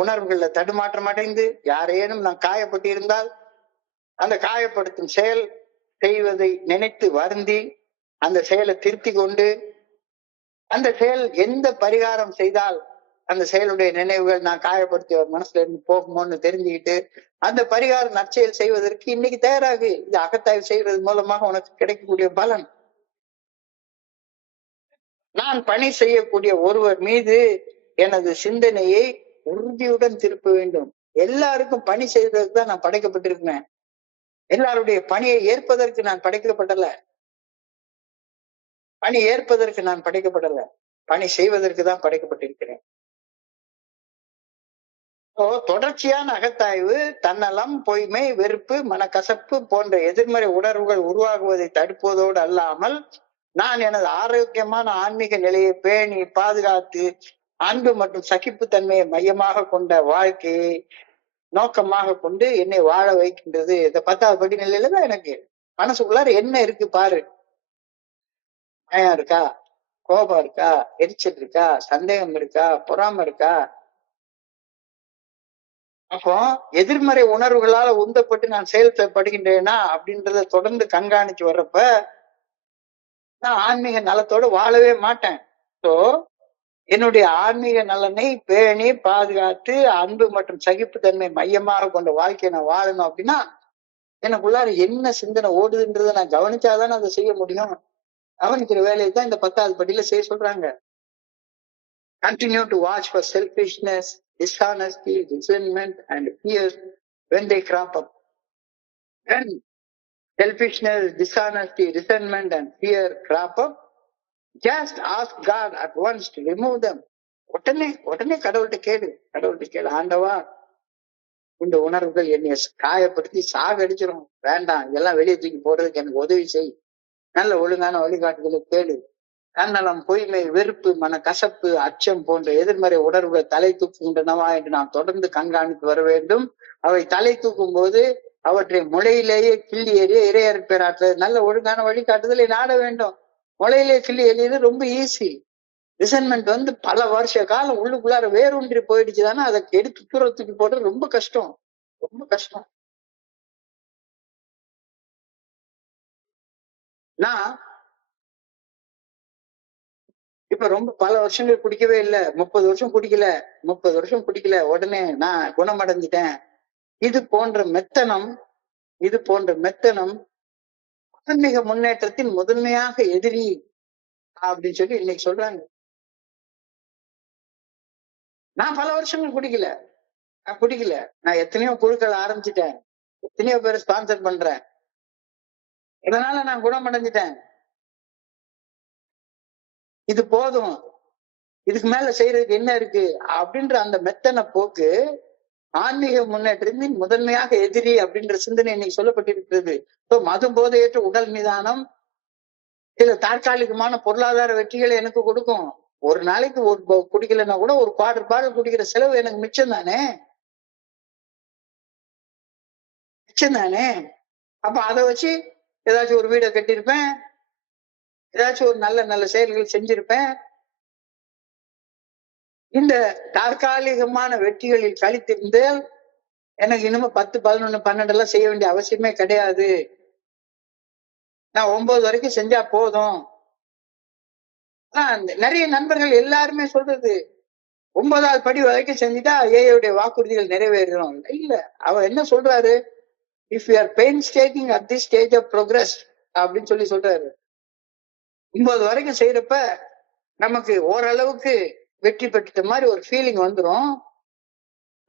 உணர்வுகள்ல தடுமாற்றம் அடைந்து யாரேனும் நான் காயப்பட்டு இருந்தால் அந்த காயப்படுத்தும் செயல் செய்வதை நினைத்து வருந்தி அந்த செயலை திருத்தி கொண்டு அந்த செயல் எந்த பரிகாரம் செய்தால் அந்த செயலுடைய நினைவுகள் நான் காயப்படுத்திய மனசுல இருந்து போகுமோன்னு தெரிஞ்சுக்கிட்டு அந்த பரிகார நற்செயல் செய்வதற்கு இன்னைக்கு தயாராகு. இது அகத்தாய்வு செய்வது மூலமாக உனக்கு கிடைக்கக்கூடிய பலன். நான் பணி செய்யக்கூடிய ஒருவர் மீது எனது சிந்தனையை உறுதியுடன் திருப்ப வேண்டும். எல்லாருக்கும் பணி செய்வதற்கு தான் நான் படைக்கப்பட்டிருக்கிறேன். எல்லாருடைய பணியை ஏற்பதற்கு நான் படைக்கப்படல. பணி ஏற்பதற்கு நான் படைக்கப்படல. பணி செய்வதற்கு தான் படைக்கப்பட்டிருக்கிறேன். தொடர்ச்சியான அகத்தாய்வு தன்னலம், பொய்மை, வெறுப்பு, மனக்கசப்பு போன்ற எதிர்மறை உணர்வுகள் உருவாகுவதை தடுப்பதோடு அல்லாமல் நான் எனது ஆரோக்கியமான ஆன்மீக நிலையை பேணி பாதுகாத்து அன்பு மற்றும் சகிப்புத்தன்மையை மையமாக கொண்ட வாழ்க்கையை நோக்கமாக கொண்டு என்னை வாழ வைக்கின்றது. இந்த 10வது படிநிலையில தான் எனக்கு மனசுக்குள்ளார என்ன இருக்கு பாரு. பயம் இருக்கா, கோபம் இருக்கா, எரிச்சல் இருக்கா, சந்தேகம் இருக்கா, பொறாமை இருக்கா? அப்போ எதிர்மறை உணர்வுகளால உந்தப்பட்டு நான் செயல்படுகின்றேனா அப்படின்றத தொடர்ந்து கண்காணிச்சு வர்றப்ப நான் ஆன்மீக நலத்தோட வாழவே மாட்டேன். சோ என்னுடைய ஆன்மீக நலனை பேணி பாதுகாத்து அன்பு மற்றும் சகிப்புத்தன்மை மையமாக கொண்ட வாழ்க்கையை நான் வாழணும் அப்படின்னா எனக்குள்ளார என்ன சிந்தனை ஓடுதுன்றதை நான் கவனிச்சாதானே அதை செய்ய முடியும். கவனிக்கிற வேலையை தான் இந்த 10வது படியில செய்ய சொல்றாங்க. Continue to watch for selfishness, dishonesty, resentment and fear when they crop up. When selfishness, dishonesty, resentment and fear crop up, just ask God at once to remove them. உடனே கடவுள்கிட்ட கேளு, ஆண்டவா இந்த உணர்வுகள் என்னை காயப்படுத்தி சாகடிச்சிடும், வேண்டாம், இதெல்லாம் வெளியே தூக்கி போடுறதுக்கு எனக்கு உதவி செய், நல்ல ஒழுங்கான வழிகாட்டுதலை கேளு. தன்னலம், பொய்மை, வெறுப்பு, மன கசப்பு, அச்சம் போன்ற எதிர்மறை உணர்வுகள் தலை தூக்குகின்றனவா என்று நாம் தொடர்ந்து கண்காணித்து வர வேண்டும். அவை தலை தூக்கும் போது அவற்றை முளையிலேயே கிள்ளி எறிய இறையர் பேராற்ற நல்ல ஒழுங்கான வழிகாட்டுதலை நாட வேண்டும். முளையிலே கிள்ளி எறியது ரொம்ப ஈஸி. ரிசன்மெண்ட் பல வருஷ காலம் உள்ளுக்குள்ளார வேரூன்றி போயிடுச்சுதானே அதை எடுத்து தூரத்துக்கு போடுறது ரொம்ப கஷ்டம், ரொம்ப கஷ்டம். நான் இப்ப ரொம்ப பல வருஷங்கள் குடிக்கவே இல்லை, 30 வருஷம் குடிக்கல, உடனே நான் குணமடைஞ்சிட்டேன். இது போன்ற மெத்தனம் ஆன்மீக முன்னேற்றத்தின் முதன்மையாக எதிரி அப்படின்னு சொல்லி இன்னைக்கு சொல்றாங்க. நான் பல வருஷங்கள் குடிக்கல, நான் எத்தனையோ குழுக்கள் ஆரம்பிச்சுட்டேன், எத்தனையோ பேரை ஸ்பான்சர் பண்றேன், இதனால நான் குணமடைஞ்சிட்டேன். இது போதும், இதுக்கு மேல செய்யறதுக்கு என்ன இருக்கு அப்படின்ற அந்த மெத்தன போக்கு ஆன்மீக முன்னேற்றத்தின் முதன்மையாக எதிரி அப்படின்ற சிந்தனை இன்னைக்கு சொல்லப்பட்டிருக்கிறது. மது போதையற்ற உடல் நிதானம் சில தற்காலிகமான பொருளாதார வெற்றிகளை எனக்கு கொடுக்கும். ஒரு நாளைக்கு ஒரு குடிக்கலன்னா கூட ஒரு குவார்டர் பாட்டில் குடிக்கிற செலவு எனக்கு மிச்சம் தானே. அப்ப அதை வச்சு ஏதாச்சும் ஒரு வீடை கட்டியிருப்பேன், ஏதாச்சும் ஒரு நல்ல நல்ல செயல்கள் செஞ்சிருப்பேன். இந்த தற்காலிகமான வெற்றிகளில் கழித்திருந்தால் எனக்கு இன்னும் 10, 11, 12 எல்லாம் செய்ய வேண்டிய அவசியமே கிடையாது. நான் 9 வரைக்கும் செஞ்சா போதும். நிறைய நண்பர்கள் எல்லாருமே சொல்றது 9வது படி வரைக்கும் செஞ்சுட்டா ஏயுடைய வாக்குறுதிகள் நிறைவேறும். இல்ல, அவர் என்ன சொல்றாரு, if you are painstaking at this stage of progress அப்படின்னு சொல்றாரு. 9 வரைக்கும் செய்யறப்ப நமக்கு ஓரளவுக்கு வெற்றி பெற்ற மாதிரி ஒரு ஃபீலிங் வந்துடும்.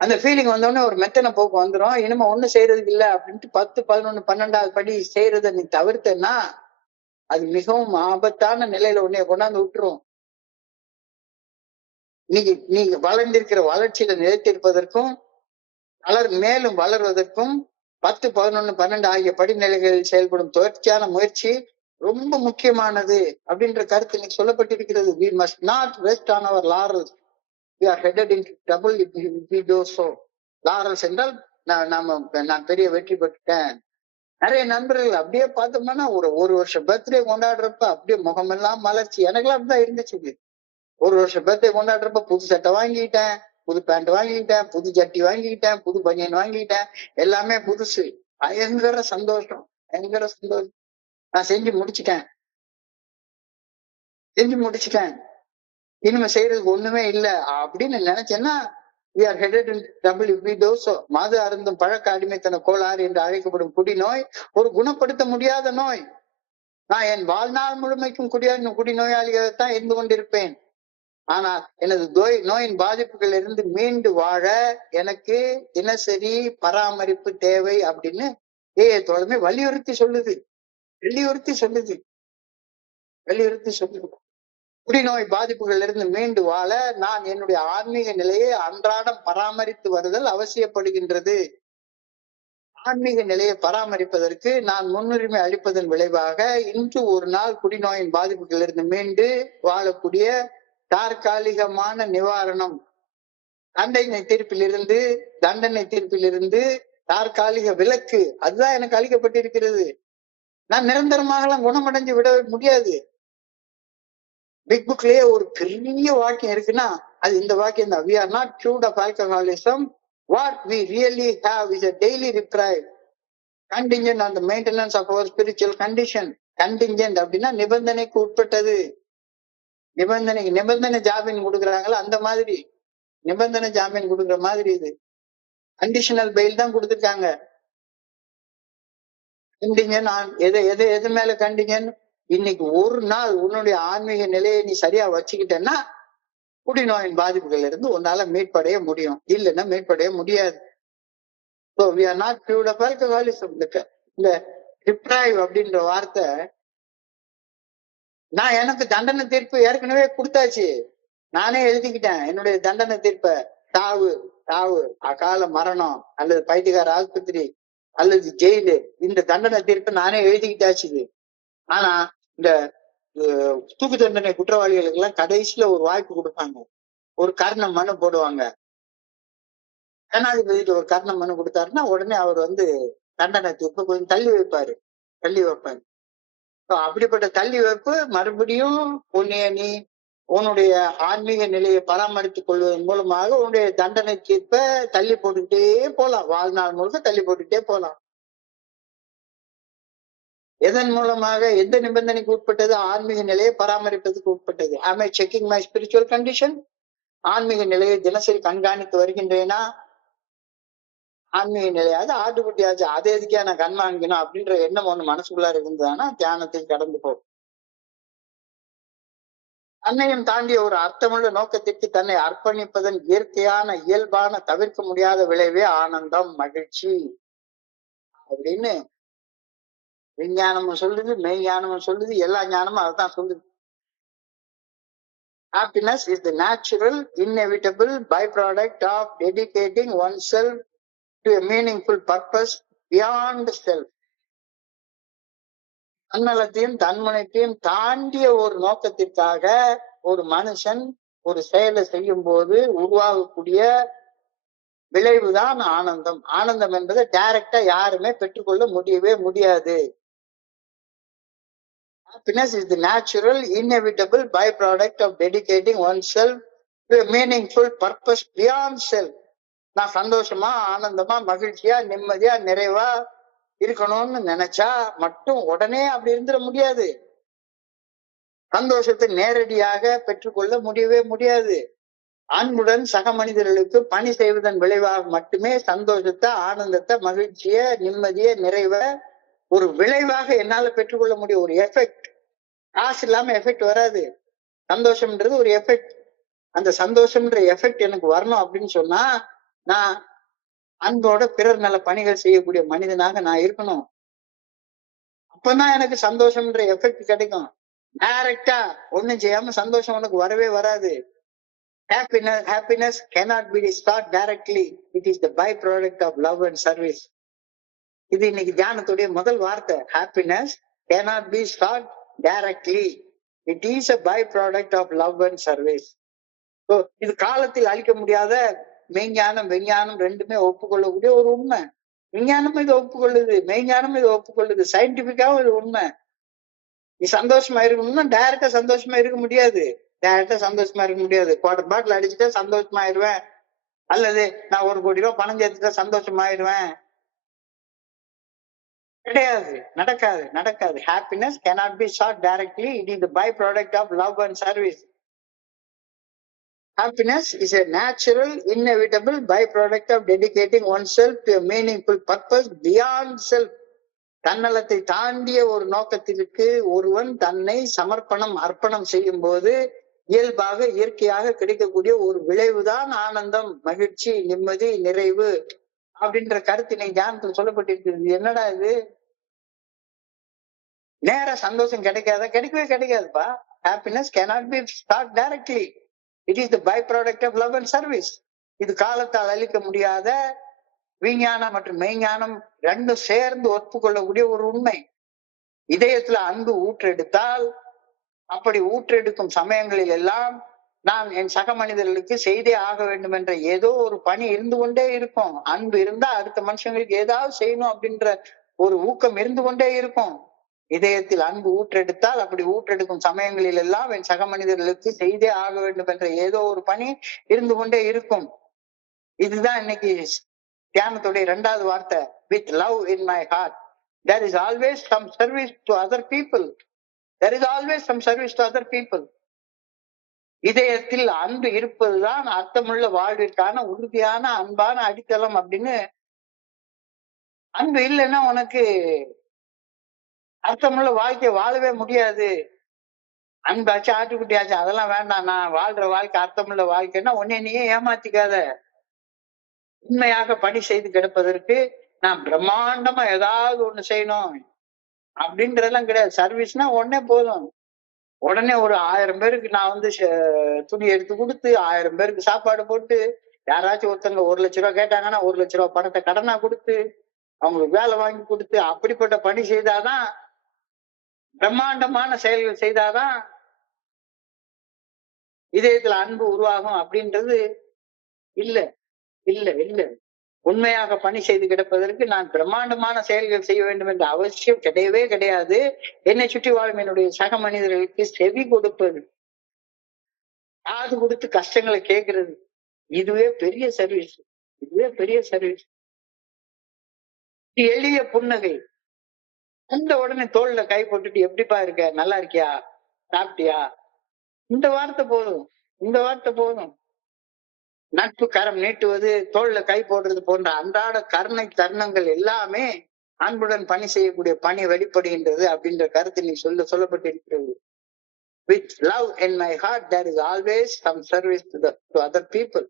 அந்த ஃபீலிங் வந்தோடனே ஒரு மெத்தனை போக்கு வந்துடும். இனிமே ஒண்ணு செய்யறதுக்கு இல்லை அப்படின்ட்டு 10, 11, 12வது படி செய்யறத நீ தவிர்த்தன்னா அது மிகவும் ஆபத்தான நிலையில உன்னைய கொண்டாந்து விட்டுரும். நீங்க வளர்ந்திருக்கிற வளர்ச்சியில நிலைத்திருப்பதற்கும் மேலும் வளர்வதற்கும் 10, 11, 12 ஆகிய படிநிலைகளில் செயல்படும் தொடர்ச்சியான முயற்சி ரொம்ப முக்கியமானது அப்படின்ற கருத்து இன்னைக்கு சொல்லப்பட்டிருக்கிறது. We must not rest on our laurels. We are headed into trouble if we do so. laurels என்றால் நான் பெரிய வெற்றி பெற்றுட்டேன். நிறைய நண்பர்கள் அப்படியே பார்த்தோம்னா ஒரு வருஷம் பர்த்டே கொண்டாடுறப்ப அப்படியே முகமெல்லாம் மலர்ச்சி. எனக்கெல்லாம் அப்படிதான் இருந்துச்சு. ஒரு வருஷம் பர்த்டே கொண்டாடுறப்ப புது சட்டை வாங்கிட்டேன், புது பேண்ட் வாங்கிட்டேன், புது ஜட்டி வாங்கிட்டேன், புது பனியன் வாங்கிட்டேன், எல்லாமே புதுசு. பயங்கர சந்தோஷம். நான் செஞ்சு முடிச்சிட்டேன். இனிமே செய்யறதுக்கு ஒண்ணுமே இல்லை அப்படின்னு நினைச்சேன்னா we are headed in trouble if we do so. மது அருந்தும் பழக்க அடிமைத்தன கோளாறு என்று அழைக்கப்படும் குடிநோய் ஒரு குணப்படுத்த முடியாத நோய். நான் என் வாழ்நாள் முழுமைக்கும் குடிநோயாளியாகத்தான் இருந்து கொண்டிருப்பேன். ஆனால் எனது நோயின் பாதிப்புகள் இருந்து மீண்டு வாழ எனக்கு தினசரி பராமரிப்பு தேவை அப்படின்னு தோழமை வலியுறுத்தி சொல்லுது. குடிநோய் பாதிப்புகள் இருந்து மீண்டு வாழ நான் என்னுடைய ஆன்மீக நிலையை அன்றாடம் பராமரித்து வருதல் அவசியப்படுகின்றது. ஆன்மீக நிலையை பராமரிப்பதற்கு நான் முன்னுரிமை அளிப்பதன் விளைவாக இன்று ஒரு நாள் குடிநோயின் பாதிப்புகளிலிருந்து மீண்டு வாழக்கூடிய தற்காலிகமான நிவாரணம், தண்டனை தீர்ப்பிலிருந்து தற்காலிக விலக்கு, அதுதான் எனக்கு அளிக்கப்பட்டிருக்கிறது. நான் நிரந்தரமாக குணமடைஞ்சு விட முடியாது. பிக் புக்லயே ஒரு பெரிய வாக்கியம் இருக்குன்னா அது இந்த வாக்கியம் தான். We are not cured of alcoholism. What we really have is a daily reprieve contingent on the maintenance of our spiritual condition. Contingent அப்படின்னா நிபந்தனைக்கு உட்பட்டது. நிபந்தனை ஜாமீன் கொடுக்குறாங்களா அந்த மாதிரி, நிபந்தனை ஜாமீன் கொடுக்குற மாதிரி இது கண்டிஷனல் பெயில் தான் கொடுத்துருக்காங்க. கண்டிஞ்சன் எது மேல கண்டிஞ்சன்? இன்னைக்கு ஒரு நாள் உன்னுடைய ஆன்மீக நிலையை நீ சரியா வச்சுக்கிட்டேன்னா குடிநோயின் பாதிப்புகள் இருந்து உன்னால மீட்படைய முடியும், இல்லைன்னா மீட்படைய முடியாது. So we are not cured of alcoholism. இந்த deprive அப்படின்ற வார்த்தை, நான் எனக்கு தண்டனை தீர்ப்பு ஏற்கனவே கொடுத்தாச்சு, நானே எழுதிக்கிட்டேன் என்னுடைய தண்டனை தீர்ப்பை. சாவு, அகால மரணம், அல்லது பைத்தியக்கார ஆஸ்பத்திரி, அல்லது ஜெயிலு, இந்த தண்டனை தீர்ப்பு நானே எழுதிக்கிட்டாச்சு. ஆனா இந்த தூக்கு தண்டனை குற்றவாளிகளுக்கு எல்லாம் கடைசியில ஒரு வாய்ப்பு கொடுப்பாங்க, ஒரு கர்ண மனு போடுவாங்க. ஜனாதிபதிட்டு ஒரு கர்ண மனு கொடுத்தாருன்னா உடனே அவர் தண்டனை தீர்ப்பு கொஞ்சம் தள்ளி வைப்பாரு. அப்படிப்பட்ட தள்ளி வைப்பு மறுபடியும் நீ உன்னுடைய ஆன்மீக நிலையை பராமரித்துக் கொள்வதன் மூலமாக உன்னுடைய தண்டனை தீர்ப்பை தள்ளி போட்டுக்கிட்டே போலாம், வாழ்நாள் முழுக்க தள்ளி போட்டுக்கிட்டே போலாம். எதன் மூலமாக? எந்த நிபந்தனைக்கு உட்பட்டது? ஆன்மீக நிலையை பராமரிப்பதற்கு உட்பட்டது. Am I checking my spiritual condition? ஆன்மீக நிலையை தினசரி கண்காணித்து வருகின்றேனா? ஆன்மீக நிலையாவது ஆட்டுக்குட்டியாச்சு, அதே எதுக்கே நான் கண்காணிக்கணும் அப்படின்ற எண்ணம் ஒண்ணு மனசுக்குள்ளார இருந்ததுன்னா தியானத்தில் கடந்து போகும். தன்னையும் தாண்டிய ஒரு அர்த்தமுள்ள நோக்கத்திற்கு தன்னை அர்ப்பணிப்பதன் இயற்கையான இயல்பான தவிர்க்க முடியாத விளைவே ஆனந்தம், மகிழ்ச்சி அப்படின்னு விஞ்ஞானமும் சொல்லுது, மெய்ஞானமும் சொல்லுது, எல்லா ஞானமும் அதுதான் சொல்லுது. Happiness is the natural, inevitable byproduct of dedicating oneself to a meaningful purpose beyond self. தன்னலத்தையும் தன்முனைப்பையும் தாண்டிய ஒரு நோக்கத்திற்காக ஒரு மனுஷன் ஒரு செயலை செய்யும் போது உருவாகக்கூடிய விளைவுதான் ஆனந்தம். ஆனந்தம் என்பதை டைரக்டா யாருமே பெற்றுக்கொள்ள முடியவே முடியாது. Happiness is the natural, inevitable byproduct of dedicating oneself to a meaningful purpose beyond self. நான் சந்தோஷமா, ஆனந்தமா, மகிழ்ச்சியா, நிம்மதியா, நிறைவா இருக்கணும்னு நினைச்சா மட்டும் உடனே அப்படி இருந்துட முடியாது. சந்தோஷத்தை நேரடியாக பெற்றுக்கொள்ள முடியவே முடியாது. அன்புடன் சக மனிதர்களுக்கு பணி செய்வதன் விளைவாக மட்டுமே சந்தோஷத்தை, ஆனந்தத்தை, மகிழ்ச்சிய, நிம்மதிய, நிறைவை ஒரு விளைவாக என்னால பெற்றுக்கொள்ள முடியும். ஒரு எஃபெக்ட். காசு இல்லாம எஃபெக்ட் வராது. சந்தோஷம்ன்றது ஒரு எஃபெக்ட். அந்த சந்தோஷம்ன்ற எஃபெக்ட் எனக்கு வரணும் அப்படின்னு சொன்னா நான் அன்போட பிறர் நல பணிகள் செய்யக்கூடிய மனிதனாக நான் இருக்கணும். அப்பதான் எனக்கு சந்தோஷம்ன்ற எஃபெக்ட் கிடைக்கும். டைரக்டா ஒண்ணும் செய்யாம சந்தோஷம் உனக்கு வரவே வராது. Happiness cannot be sought directly. It is the byproduct of love and service. இது இன்னைக்கு தியானத்துடைய முதல் வார்த்தை. Happiness cannot be sought directly. It is a byproduct of love and service. So இது காலத்தில் அழிக்க முடியாத மெய்ஞானம், விஞ்ஞானம் ரெண்டுமே ஒப்புக்கொள்ளக்கூடிய ஒரு உண்மை. விஞ்ஞானமும் இதை ஒப்புக்கொள்ளுது, மெய்ஞானமும் இதை ஒப்புக்கொள்ளுது, சயின்டிபிக்காவும் இது உண்மை. நீ சந்தோஷமா இருக்கணும்னா டைரக்டா சந்தோஷமா இருக்க முடியாது. குவார்டர் பாட்டில் அடிச்சுட்டா சந்தோஷமா ஆயிடுவேன், அல்லது நான் 1 கோடி ரூபாய் பணம் சேர்த்துட்டா சந்தோஷமா ஆயிடுவேன். கிடையாது, நடக்காது. Happiness cannot be sought directly. It is the byproduct of love and service. Happiness is a natural, inevitable byproduct of dedicating oneself to a meaningful purpose beyond self. தன்னலத்தை தாண்டிய ஒரு நோக்கத்திற்கு ஒருவன் தன்னை அர்ப்பணம் செய்யும் போது இயல்பாக இயற்கையாக கிடைக்கக்கூடிய ஒரு விளைவுதான் ஆனந்தம், மகிழ்ச்சி, நிம்மதி, நிறைவு அப்படின்ற கருத்தினை ஞானத்தில் சொல்லப்பட்டிருக்கிறது. என்னடா இது, நேர சந்தோஷம் கிடைக்கவே கிடைக்காதுப்பா. Happiness cannot be sought directly. It is the byproduct of love and service. இது காலத்தால் அளிக்க முடியாத விஞ்ஞானம் மற்றும் மெய்ஞானம் ரெண்டும் சேர்ந்து ஒப்புக்கொள்ளக்கூடிய ஒரு உண்மை. இதயத்துல அன்பு ஊற்றெடுத்தால், அப்படி ஊற்றெடுக்கும் சமயங்களில் எல்லாம் நான் என் சக மனிதர்களுக்கு செய்தே ஆக வேண்டும் என்ற ஏதோ ஒரு பணி இருந்து கொண்டே இருக்கும். அன்பு இருந்தா அடுத்த மனுஷங்களுக்கு ஏதாவது செய்யணும் அப்படின்ற ஒரு ஊக்கம் இருந்து கொண்டே இருக்கும். இதயத்தில் அன்பு ஊற்றெடுத்தால், அப்படி ஊற்றெடுக்கும் சமயங்களில் எல்லாம் என் சக மனிதர்களுக்கு செய்தே ஆக வேண்டும் என்ற ஏதோ ஒரு பணி இருந்து கொண்டே இருக்கும். இதுதான் இன்னைக்கு தியானத்துடைய 2வது வார்த்தை. With love in my heart, there is always some service to other people. There is always some service to other people. இதயத்தில் அன்பு இருப்பதுதான் அர்த்தமுள்ள வாழ்விற்கான உறுதியான அன்பான அடித்தளம் அப்படின்னு. அன்பு இல்லைன்னா உனக்கு அர்த்தமுள்ள வாழ்க்கை வாழவே முடியாது. அன்பாச்சு ஆட்டுக்குட்டியாச்சு அதெல்லாம் வேண்டாம். நான் வாழ்ற வாழ்க்கை அர்த்தமுள்ள வாழ்க்கைன்னா உன்னை நீயே ஏமாத்திக்காத. உண்மையாக பணி செய்து கிடப்பதற்கு நான் பிரம்மாண்டமா ஏதாவது ஒண்ணு செய்யணும் அப்படின்றதெல்லாம் கிடையாது. சர்வீஸ்னா உடனே போதும். உடனே ஒரு 1000 பேருக்கு நான் வந்து துணி எடுத்து கொடுத்து 1000 பேருக்கு சாப்பாடு போட்டு, யாராச்சும் ஒருத்தங்க 1 லட்ச ரூபாய் கேட்டாங்கன்னா 1 லட்ச ரூபாய் பணத்தை கடனா கொடுத்து அவங்களுக்கு வேலை வாங்கி கொடுத்து அப்படிப்பட்ட பணி செய்தாதான், பிரம்மாண்டமான செயல்கள் செய்தாதான் இதயத்துல அன்பு உருவாகும் அப்படின்றது இல்ல இல்ல இல்ல. உண்மையாக பணி செய்து கிடப்பதற்கு நான் பிரம்மாண்டமான செயல்கள் செய்ய வேண்டும் என்ற அவசியம் கிடையவே கிடையாது. என்னை சுற்றி வாழும் என்னுடைய சக மனிதர்களுக்கு செவி கொடுப்பது, காது கொடுத்து கஷ்டங்களை கேட்கறது, இதுவே பெரிய சர்வீஸ். இதுவே பெரிய சர்வீஸ். எளிய புன்னகை, அந்த உடனே தோல்ல கை போட்டுட்டு எப்படிப்பா இருக்க, நல்லா இருக்கியா, சாப்பிட்டியா, இந்த வார்த்தை போதும். இந்த வார்த்தை போதும். நட்பு கரம் நீட்டுவது, தோல்ல கை போடுறது போன்ற அன்றாட கருணை தருணங்கள் எல்லாமே அன்புடன் பணி செய்யக்கூடிய பணி வெளிப்படுகின்றது அப்படின்ற கருத்து நீ சொல்லப்பட்டிருக்கிறது. With love in my heart, there is always some service to other people.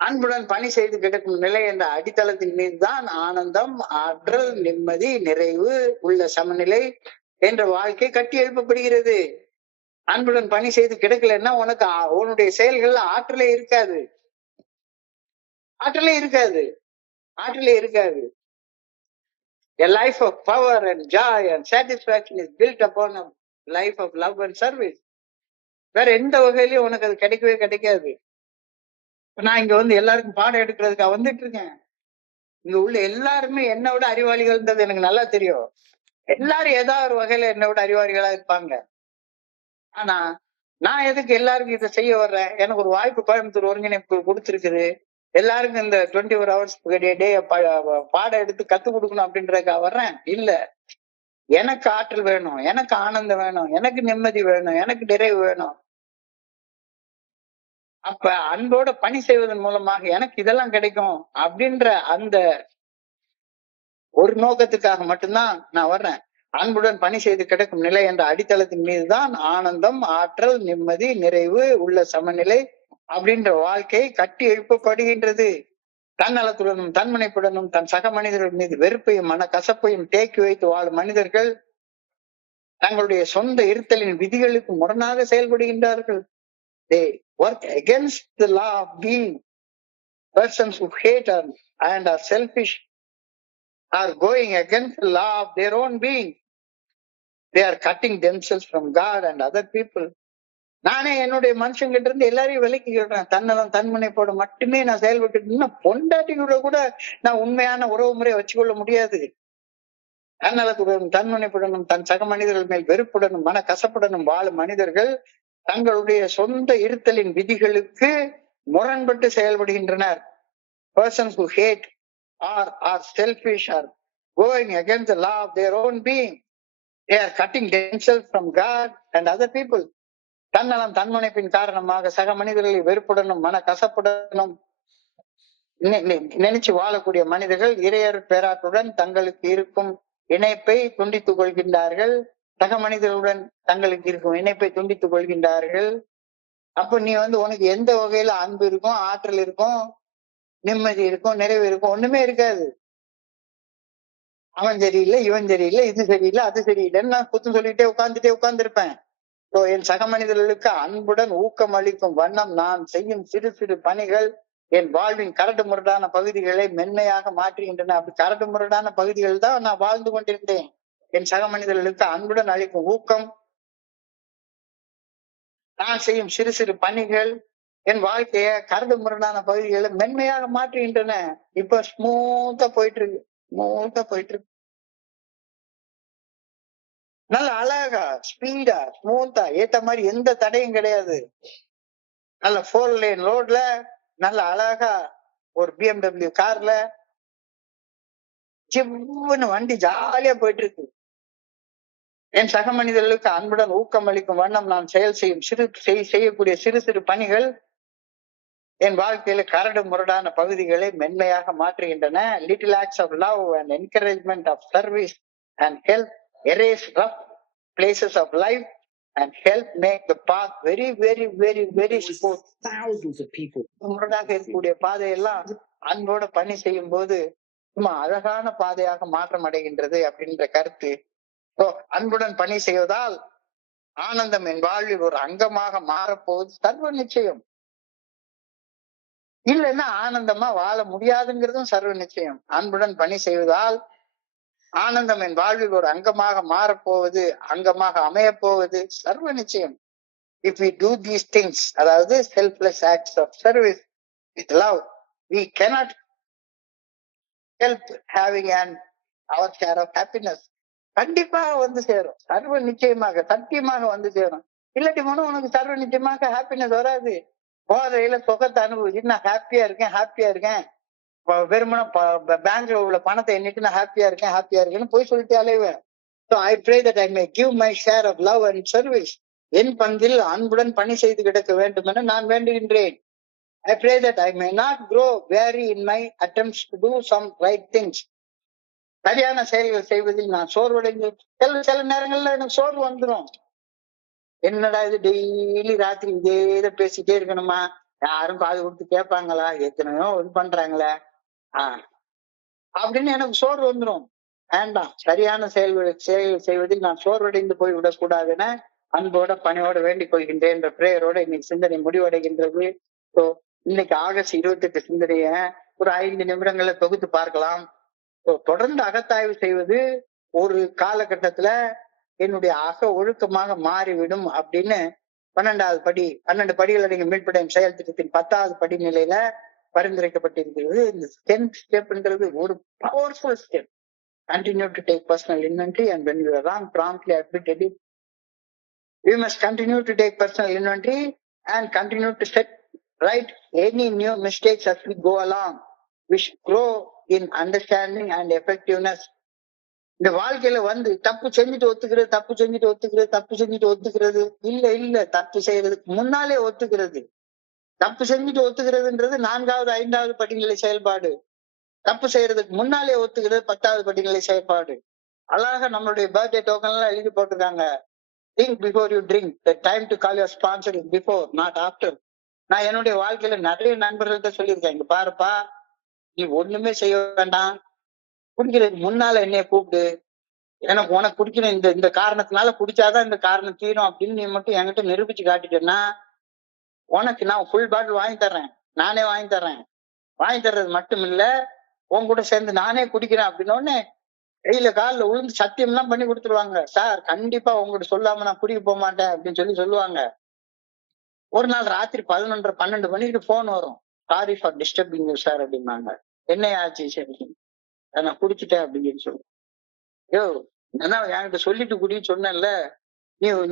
அன்புடன் பணி செய்து கிடக்கும் நிலை என்ற அடித்தளத்தின் மீதுதான் ஆனந்தம், ஆற்றல், நிம்மதி, நிறைவு உள்ள சமநிலை என்ற வாழ்க்கை கட்டி எழுப்பப்படுகிறது. அன்புடன் பணி செய்து கிடக்கலன்னா உனக்கு உன்னுடைய செயல்கள்ல ஆற்றலே இருக்காது. ஆற்றலே இருக்காது. ஆற்றலே இருக்காது. A life of power and joy and satisfaction is built upon a life of love and service. வேற எந்த வகையிலயும் உனக்கு அது கிடைக்கவே கிடைக்காது. நான் இங்க வந்து எல்லாருக்கும் பாடம் எடுக்கிறதுக்காக வந்துட்டு இருக்கேன். இங்க உள்ள எல்லாருமே என்னை விட அறிவாளிகள்ன்றது எனக்கு நல்லா தெரியும். எல்லாரும் ஏதாவது ஒரு வகையில என்னை விட அறிவாளிகளா இருப்பாங்க. ஆனா நான் எதுக்கு எல்லாருக்கும் இதை செய்ய வர்றேன்? எனக்கு ஒரு வாய்ப்பு கோயம்புத்தூர் ஒருங்கிணைப்பு கொடுத்துருக்குது. எல்லாருக்கும் இந்த 24 hours டே பாடம் எடுத்து கத்து கொடுக்கணும் அப்படின்றதுக்காக வர்றேன் இல்ல. எனக்கு ஆற்றல் வேணும், எனக்கு ஆனந்தம் வேணும், எனக்கு நிம்மதி வேணும், எனக்கு நிறைவு வேணும். அப்ப அன்போட பணி செய்வதன் மூலமாக எனக்கு இதெல்லாம் கிடைக்கும் அப்படின்ற அந்த ஒரு நோக்கத்துக்காக மட்டும்தான் நான் வர்றேன். அன்புடன் பணி செய்து கிடக்கும் நிலை என்ற அடித்தளத்தின் மீதுதான் ஆனந்தம், ஆற்றல், நிம்மதி, நிறைவு உள்ள சமநிலை அப்படின்ற வாழ்க்கை கட்டி எழுப்பப்படுகின்றது. தன்னலத்துடனும் தன்முனைப்புடனும் தன் சக மனிதர்கள் மீது வெறுப்பையும் மன கசப்பையும் தேக்கி வைத்து வாழும் மனிதர்கள் தங்களுடைய சொந்த இருத்தலின் விதிகளுக்கு முரணாக செயல்படுகின்றார்கள். They work against the law of being. Persons who hate and are selfish are going against the law of their own being. They are cutting themselves from God and other people. நானே என்னுடைய மனுஷங்கிட்ட இருந்து எல்லாரையும் விலைக்கு சொல்றேன். தன்னலம் தன்முனைப்போட மட்டுமே நான் செயல்பட்டு பொண்டாட்டிகளோட கூட நான் உண்மையான உறவு முறையை வச்சுக்கொள்ள முடியாது. தன்னலத்துடனும் தன்முனைப்புடனும் தன் சக மனிதர்கள் மேல் வெறுப்புடனும் மன கசப்புடனும் வாழும் மனிதர்கள் தங்களுடைய சொந்த இருத்தலின் விதிகளுக்கு முரண்பட்டு செயல்படுகின்றனர். Persons who hate or are selfish are going against the law of their own being. They are cutting themselves from God and other people. தன்னலம் தன்முனைப்பின் காரணமாக சக மனிதர்களை வெறுப்புடனும் மன கசப்புடனும் நினைச்சு வாழக்கூடிய மனிதர்கள் இறையர் பேராட்டுடன் தங்களுக்கு இருக்கும் இணைப்பை துண்டித்துக் கொள்கின்றார்கள். சக மனிதர்களுடன் தங்களுக்கு இருக்கும் இணைப்பை துண்டித்துக் கொள்கின்றார்கள். அப்ப நீ உனக்கு எந்த வகையில அன்பு இருக்கும், ஆற்றல் இருக்கும், நிம்மதி இருக்கும், நிறைவு இருக்கும்? ஒண்ணுமே இருக்காது. அவன் சரியில்லை, இவன் சரியில்லை, இது சரியில்லை, அது சரியில்லைன்னு நான் குத்தம் சொல்லிட்டே உட்கார்ந்திருப்பேன். என் சக மனிதர்களுக்கு அன்புடன் ஊக்கம் அளிக்கும் வண்ணம் நான் செய்யும் சிறு சிறு பணிகள் என் வாழ்வின் கரடு முரடான பகுதிகளை மென்மையாக மாற்றுகின்றன. அப்படி கரடு முரடான பகுதிகள் தான் நான் வாழ்ந்து கொண்டிருந்தேன். என் சக மனிதர்களுக்கு அன்புடன் அளிக்கும் ஊக்கம், நான் செய்யும் சிறு சிறு பணிகள் என் வாழ்க்கைய கரடு முரடான பகுதிகளை மென்மையாக மாற்றுகின்றன. இப்ப ஸ்மூத்தா போயிட்டு இருக்கு. நல்ல அழகா, ஸ்பீடா, ஸ்மூத்தா, ஏத்த மாதிரி எந்த தடையும் கிடையாது. நல்ல 4 லேன் ரோட்ல நல்ல அழகா ஒரு BMW கார்ல சிவ்னு வண்டி ஜாலியா போயிட்டு இருக்கு. என் சக மனிதர்களுக்கு அன்புடன் ஊக்கம் அளிக்கும் வண்ணம் நான் செய்யக்கூடிய சிறு சிறு பணிகள் என் வாழ்க்கையில கரடு முரடான பகுதிகளை மென்மையாக மாற்றுகின்றன. Little acts of love and encouragement of service and help erase rough places of life and help make the path very, very, very, very smooth. Thousands of people. முரடாக இருக்கக்கூடிய பாதையெல்லாம் அன்போட பணி செய்யும் போது சும்மா அழகான பாதையாக மாற்றம் அடைகின்றது அப்படின்ற கருத்து. அன்புடன் பணி செய்வதால் ஆனந்தம் என் வாழ்வில் ஒரு அங்கமாக மாறப்போவது சர்வ நிச்சயம். இல்லைன்னா ஆனந்தமா வாழ முடியாதுங்கிறதும் சர்வ நிச்சயம். அன்புடன் பணி செய்வதால் ஆனந்தம் என் வாழ்வில் ஒரு அங்கமாக மாறப்போவது, அங்கமாக அமைய போவது சர்வ நிச்சயம். If we do these things, அதாவது selfless acts of service with love, we cannot help having our share of happiness. கண்டிப்பாக சேரும், சர்வ நிச்சயமாக, சத்தியமாக சேரும். இல்லாட்டி போனா உனக்கு சர்வ நிச்சயமாக ஹாப்பினஸ் வராது. போதையில சுகத்தை அனுபவிச்சு நான் ஹாப்பியா இருக்கேன், வெறுமன பேங்க்ல உள்ள பணத்தை எண்ணிட்டு நான் ஹாப்பியா இருக்கேன்னு போய் சொல்லிட்டு அலைவேன். So I pray that I may give my share of love and service. என் பங்கில் அன்புடன் பணி செய்து கிடக்க வேண்டும் என நான் வேண்டுகின்றேன். I pray that I may not grow weary in my attempts to do some right things. சரியான செயல்கள் செய்வதில் நான் சோர்வடைந்து சில நேரங்கள்ல எனக்கு சோர்வு வந்துடும். என்னடா இது டெய்லி ராத்திரி இதே பேசிட்டே இருக்கணுமா, யாரும் காது கொடுத்து கேட்பாங்களா, எத்தனையோ இது பண்றாங்களே அப்படின்னு எனக்கு சோர்வு வந்துடும். வேண்டாம், சரியான செயல்கள் செய்வதில் நான் சோர்வடைந்து போய் விடக்கூடாதுன்னு அன்போட பணியோட வேண்டிக் கொள்கின்றேன் என்ற பிரேயரோட இன்னைக்கு சிந்தனை முடிவடைகின்றது. ஸோ இன்னைக்கு ஆகஸ்ட் 28 சிந்தனைய ஒரு 5 நிமிடங்களை தொகுத்து பார்க்கலாம். தொடர்ந்து அகத்தாய்வு செய்வது ஒரு காலகட்டத்துல என்னுடைய ஒழுக்கமாக மாறிவிடும் அப்படின்னு 12 படிகளை நீங்க மீட்படையும் செயல் திட்டத்தின் 10வது படிநிலையில பரிந்துரைக்கப்பட்டிருக்கிறது. இந்த 10th ஸ்டெப்ன்றது ஒரு powerful step. Continue to take personal inventory and when you are wrong, promptly admit it. We must continue to take personal inventory and continue to set right any new mistakes as we go along. We should grow in understanding and effectiveness. இந்த வாழ்க்கையில தப்பு செஞ்சுட்டு ஒத்துக்கிறது இல்ல தப்பு செய்யறதுக்கு முன்னாலே ஒத்துக்கிறது. தப்பு செஞ்சுட்டு ஒத்துக்கிறதுன்றது 4வது 5வது படிநிலை செயல்பாடு. தப்பு செய்யறதுக்கு முன்னாலே ஒத்துக்கிறது 10வது படிநிலை செயல்பாடு. அழகாக நம்மளுடைய பர்த்டே டோக்கன் எல்லாம் எழுதி போட்டிருக்காங்க. Think before you drink. The time to call your sponsor is before, not after. நான் என்னுடைய வாழ்க்கையில நிறைய நண்பர்கள்ட்ட சொல்லியிருக்கேன், இங்க பாருப்பா, நீ ஒண்ணுமே செய்ய வேண்டாம், குடிக்கிறதுக்கு முன்னால என்னைய கூப்பிடு, எனக்கு உனக்கு குடிக்கணும், இந்த காரணத்தினால குடிச்சாதான் இந்த காரணம் தீரும் அப்படின்னு நீ மட்டும் என்கிட்ட நிரூபிச்சு காட்டிட்டேன்னா உனக்கு நான் ஃபுல் பாட்டில் நானே வாங்கி தர்றேன். வாங்கி தர்றது மட்டும் இல்ல, உன் கூட சேர்ந்து நானே குடிக்கிறேன் அப்படின்னு கையில காலில் உளுந்து சத்தியம் எல்லாம் பண்ணி கொடுத்துருவாங்க. சார் கண்டிப்பா உங்ககிட்ட சொல்லாம நான் குடிக்க போக மாட்டேன் அப்படின்னு சொல்லுவாங்க. ஒரு நாள் ராத்திரி 11:30 12 மணிக்கு போன் வரும். Sorry for disturbing you sir அப்படின்னாங்க. என்ன ஆச்சு? சரி நான் குடிச்சிட்டேன் அப்படின்னு சொல்லுவேன். என்கிட்ட சொல்லிட்டு குடின்னு சொன்னேன்ல,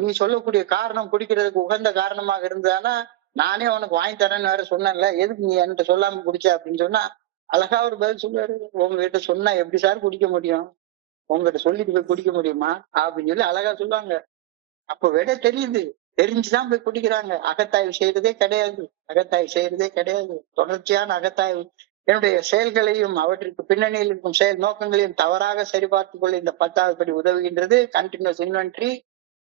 நீ சொல்லக்கூடிய காரணம் குடிக்கிறதுக்கு உகந்த காரணமாக இருந்தானா நானே உனக்கு வாங்கி தரேன்னு வேற சொன்னேன்ல, எதுக்கு நீ என்கிட்ட சொல்லாம குடிச்ச அப்படின்னு சொன்னா அழகா ஒரு பதில் சொல்லுவாரு. உங்ககிட்ட சொன்னா எப்படி சார் குடிக்க முடியும், உங்ககிட்ட சொல்லிட்டு போய் குடிக்க முடியுமா அப்படின்னு சொல்லி அழகா சொல்லுவாங்க. அப்ப விட தெரிஞ்சுதான் போய் குடிக்கிறாங்க. அகத்தாய்வு செய்யறதே கிடையாது. தொடர்ச்சியான அகத்தாய்வு என்னுடைய செயல்களையும் அவற்றிற்கு பின்னணியில் இருக்கும் செயல் நோக்கங்களையும் தவறாக சரிபார்த்துக் கொள்ள இந்த 10வது படி உதவுகின்றது. கண்டினியூஸ் இன்வென்டரி,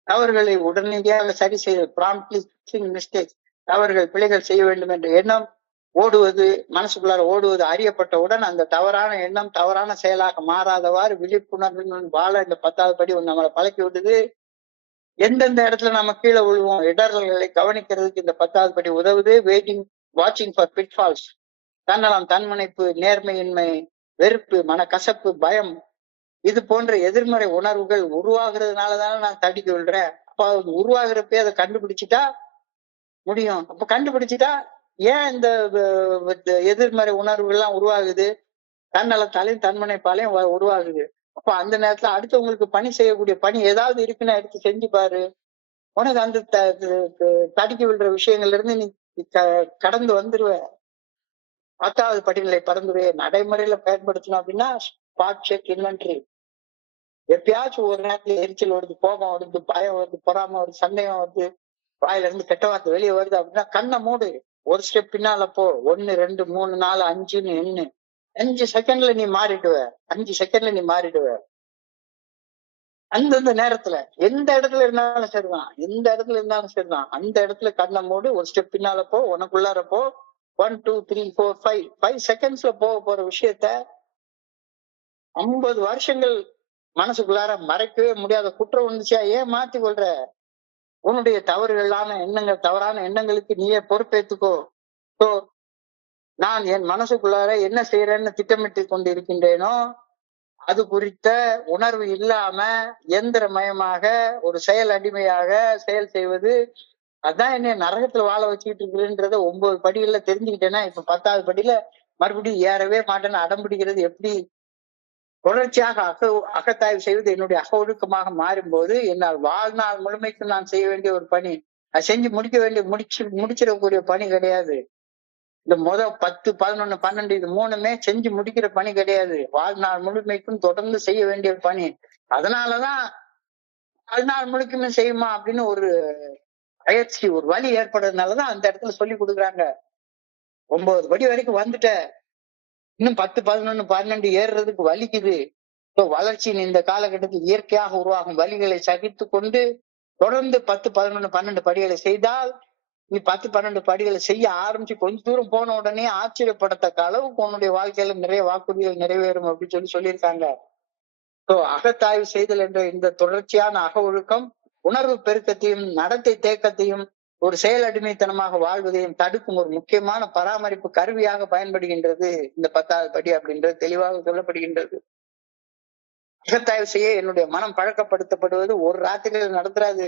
தவறுகளை உடனடியாக சரி செய்ய ப்ராம்ப்ட்லி மிஸ்டேக்ஸ், தவறுகள் பிழைகள் செய்ய வேண்டும் என்ற எண்ணம் ஓடுவது, மனசுக்குள்ளார ஓடுவது அறியப்பட்டவுடன் அந்த தவறான எண்ணம் தவறான செயலாக மாறாதவாறு விழிப்புணர்வுடன் வாழ இந்த 10வது படி நம்மளை பழக்கி விடுது. எந்தெந்த இடத்துல நம்ம கீழே விழுவோம், இடர்களை கவனிக்கிறதுக்கு இந்த 10வது படி உதவுது. வாட்சிங் ஃபார் பிட்ஃபால்ஸ், தன்னலம், தன்முனைப்பு, நேர்மையின்மை, வெறுப்பு, மனக்கசப்பு, பயம், இது போன்ற எதிர்மறை உணர்வுகள் உருவாகிறதுனாலதானே நான் தடுக்கி விடுறேன். அப்ப அது உருவாகிறப்பே அதை கண்டுபிடிச்சிட்டா முடியும். அப்ப கண்டுபிடிச்சிட்டா ஏன் இந்த எதிர்மறை உணர்வுகள் எல்லாம் உருவாகுது, தன்னலத்தாலையும் தன்முனைப்பாலையும் உருவாகுது. அப்ப அந்த நேரத்துல அடுத்தவங்களுக்கு பணி செய்யக்கூடிய பணி ஏதாவது இருக்குன்னு எடுத்து செஞ்சு பாரு. உனக்கு அந்த தடுக்கி விடுற விஷயங்கள்ல இருந்து நீ கடந்து வந்துருவ. 10வது படிநிலை பரந்துரையை நடைமுறையில பயன்படுத்தணும் அப்படின்னா ஸ்பாட் செக் இன்வென்டரி. எப்பயாச்சும் ஒரு நேரத்துல எரிச்சல் வருது, கோபம் வருது, பயம் வருது, பொறாம வருது, சந்தேகம் வருது, வாயில இருந்து கெட்ட வார்த்தை வெளியே வருது அப்படின்னா கண்ணை மூடு, ஒரு ஸ்டெப் பின்னால போ, 1 2 3 4 5ன்னு எண்ணு. 5 செகண்ட்ல நீ மாறிடுவ. 5 செகண்ட்ல நீ மாறிடுவ. அந்தந்த நேரத்துல எந்த இடத்துல இருந்தாலும் சரிதான், எந்த இடத்துல இருந்தாலும் சரிதான், அந்த இடத்துல கண்ணை மூடு, ஒரு ஸ்டெப் பின்னால போ, உனக்குள்ளார போ. 1 2 3 4 5 செகண்ட்ஸ்ல போற விஷயத்த 50 வருஷங்கள் மனசுக்குள்ளார மறைக்கவே முடியாத குற்றம் வந்துச்சா ஏன் மாத்தி கொள்ற? உன்னுடைய தவறுகளான எண்ணங்கள், தவறான எண்ணங்களுக்கு நீயே பொறுப்பேற்றுக்கோ. நான் என் மனசுக்குள்ளார என்ன செய்யறேன்னு திட்டமிட்டு கொண்டு இருக்கின்றேனோ அது குறித்த உணர்வு இல்லாம எந்திரமயமாக ஒரு செயல் அடிமையாக செயல் செய்வது, அதான் என்ன நரகத்துல வாழ வச்சுக்கிட்டு இருக்குன்றத 9 படிகள்ல தெரிஞ்சுக்கிட்டேன்னா இப்ப 10வது படியில மறுபடியும் ஏறவே மாட்டேன்னு அடம்பிடிக்கிறது எப்படி? தொடர்ச்சியாக அகத்தாய்வு செய்வது என்னுடைய அக மாறும்போது என்னால் வாழ்நாள் முழுமைக்கு நான் செய்ய வேண்டிய ஒரு பணி, அது செஞ்சு முடிச்சிடக்கூடிய பணி கிடையாது. இந்த 10 11 12 இது 3மே செஞ்சு முடிக்கிற பணி கிடையாது. வாழ்நாள் முழுமைக்கும் தொடர்ந்து செய்ய வேண்டிய பணி. அதனாலதான் வாழ்நாள் முழுக்குமே செய்யுமா அப்படின்னு ஒரு பயிற்சி, ஒரு வழி ஏற்படுறதுனாலதான் அந்த இடத்துல சொல்லி கொடுக்குறாங்க. 9 படி வரைக்கும் வந்துட்ட, இன்னும் 10 11 12 ஏறுறதுக்கு வலிக்குது. வளர்ச்சியின் இந்த காலகட்டத்தில் இயற்கையாக உருவாகும் வழிகளை சகித்து கொண்டு தொடர்ந்து 10 11 12 படிகளை செய்தால், நீ 10 12 படிகளை செய்ய ஆரம்பிச்சு கொஞ்ச தூரம் போன உடனே ஆச்சரியப்படத்தக்க அளவுக்கு உன்னுடைய வாழ்க்கையில நிறைய வாக்குறுதிகள் நிறைவேறும் அப்படின்னு சொல்லியிருக்காங்க. அகத்தாய்வு செய்தல் என்ற இந்த தொடர்ச்சியான அக ஒழுக்கம் உணர்வு பெருக்கத்தையும் நடத்தை தேக்கத்தையும் ஒரு செயல் அடிமைத்தனமாக வாழ்வதையும் தடுக்கும் ஒரு முக்கியமான பராமரிப்பு கருவியாக பயன்படுகின்றது இந்த 10வது படி அப்படின்றது தெளிவாக சொல்லப்படுகின்றது. அகத்தாய்வு செய்ய என்னுடைய மனம் பழக்கப்படுத்தப்படுவது ஒரு ராத்திரியில் நடத்துறாது,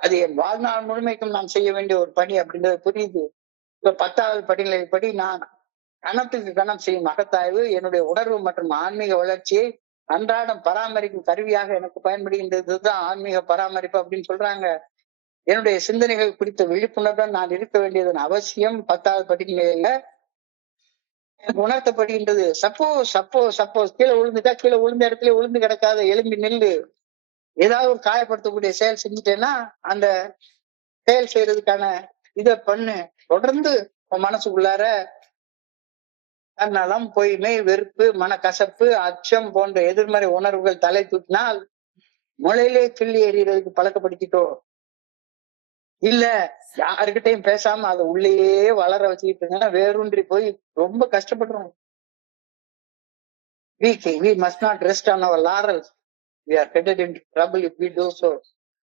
அது என் வாழ்நாள் முழுமைக்கும் நான் செய்ய வேண்டிய ஒரு பணி அப்படின்றது புரியுது. இப்ப 10வது படிநிலைப்படி நான் கணத்துக்கு கணம் செய்யும் அகத்தாய்வு என்னுடைய உணர்வு மற்றும் ஆன்மீக வளர்ச்சியை அன்றாடம் பராமரிக்கும் கருவியாக எனக்கு பயன்படுகின்றதுதான் ஆன்மீக பராமரிப்பு அப்படின்னு சொல்றாங்க. என்னுடைய சிந்தனைகள் குறித்த விழிப்புணர்வுடன் நான் இருக்க வேண்டியதன் அவசியம் 10வது படிநிலையில உணர்த்தப்படுகின்றது. சப்போஸ் கீழே விழுந்துட்டா கீழே விழுந்த இடத்துல விழுந்து கிடக்காத, எழும்பி நில்லு. ஏதாவது ஒரு காயப்படுத்தக்கூடிய செயல் செஞ்சுட்டேன்னா அந்த செயல் செய்யறதுக்கான இத பண்ணு. தொடர்ந்து மனசுக்குள்ளார தன்னலம், பொய்மை, வெறுப்பு, மனக்கசப்பு, அச்சம் போன்ற எதிர்மறை உணர்வுகள் தலை தூக்கினால் முளையிலே கிள்ளி எறிகிறதுக்கு பழக்கப்படுத்திட்டோ, இல்ல யாருக்கிட்டையும் பேசாம அதை உள்ளேயே வளர வச்சுக்கிட்டு இருந்தேன்னா வேரூன்றி போய் ரொம்ப கஷ்டப்படுறோம். We must not rest on our laurels. We are headed into trouble if we do so.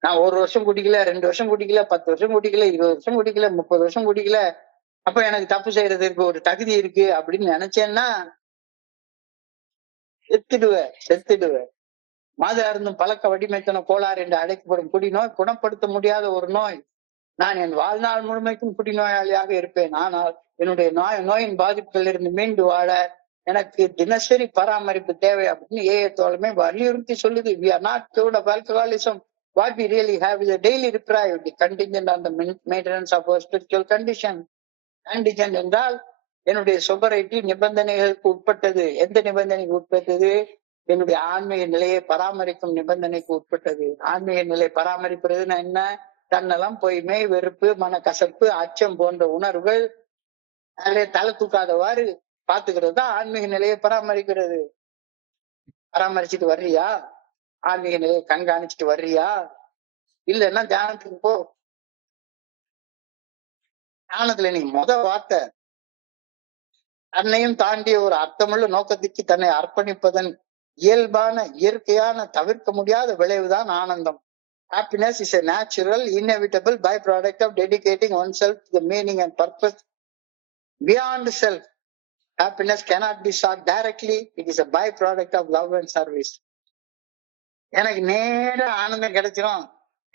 நான் 1 வருஷம் குடிக்கல, 2 வருஷம் குடிக்கல, 10 வருஷம் குடிக்கல, 20 வருஷம் குடிக்கல, 30 வருஷம் குடிக்கல, அப்ப எனக்கு தப்பு செய்யறதுக்கு ஒரு தகுதி இருக்கு அப்படின்னு நினைச்சேன்னா செத்துடுவேன். மது அருந்தும் பழக்க வடிமைத்தன கோளாறு என்று அழைக்கப்படும் குடிநோய் குணப்படுத்த முடியாத ஒரு நோய். நான் என் வாழ்நாள் முழுமைக்கும் குடிநோயாளியாக இருப்பேன். ஆனால் என்னுடைய நோயின் பாதிப்புகள் இருந்து மீண்டு வாழ எனக்கு தினசரி பராமரிப்பு தேவை அப்படின்னு தோழமை வலியுறுத்தி சொல்லுது. We are not cured of alcoholism. What we really have is a daily deprived contingent on the maintenance of our spiritual condition. Contingent என்றால் என்னுடைய சொபரைட்டி நிபந்தனைகளுக்கு உட்பட்டது. எந்த நிபந்தனைக்கு உட்பட்டது? என்னுடைய ஆன்மீக நிலையை பராமரிக்கும் நிபந்தனைக்கு உட்பட்டது. ஆன்மீக நிலை பராமரிப்பதுன்னா என்ன? தன்னலம், பொய்மை, வெறுப்பு, மனக்கசப்பு, அச்சம் போன்ற உணர்வுகள் தலை தூக்காதவாறு பாத்துக்கிறது தான் ஆன்மீக நிலையை பராமரிக்கிறது. பராமரிச்சுட்டு வர்றியா? ஆன்மீக நிலையை கண்காணிச்சுட்டு வர்றியா? இல்லைன்னா தியானத்துக்கு போ. தியானத்துல நீ வார்த்தை தன்னையும் தாண்டிய ஒரு அர்த்தமுள்ள நோக்கத்துக்கு தன்னை அர்ப்பணிப்பதன் இயல்பான இயற்கையான தவிர்க்க முடியாத விளைவுதான் ஆனந்தம். Happiness is a natural, inevitable byproduct of dedicating oneself to the meaning and purpose beyond self. Happiness cannot be sought directly. It is a byproduct of love and service. எனக்கு நேர ஆனந்தம் கிடைச்சிரும்,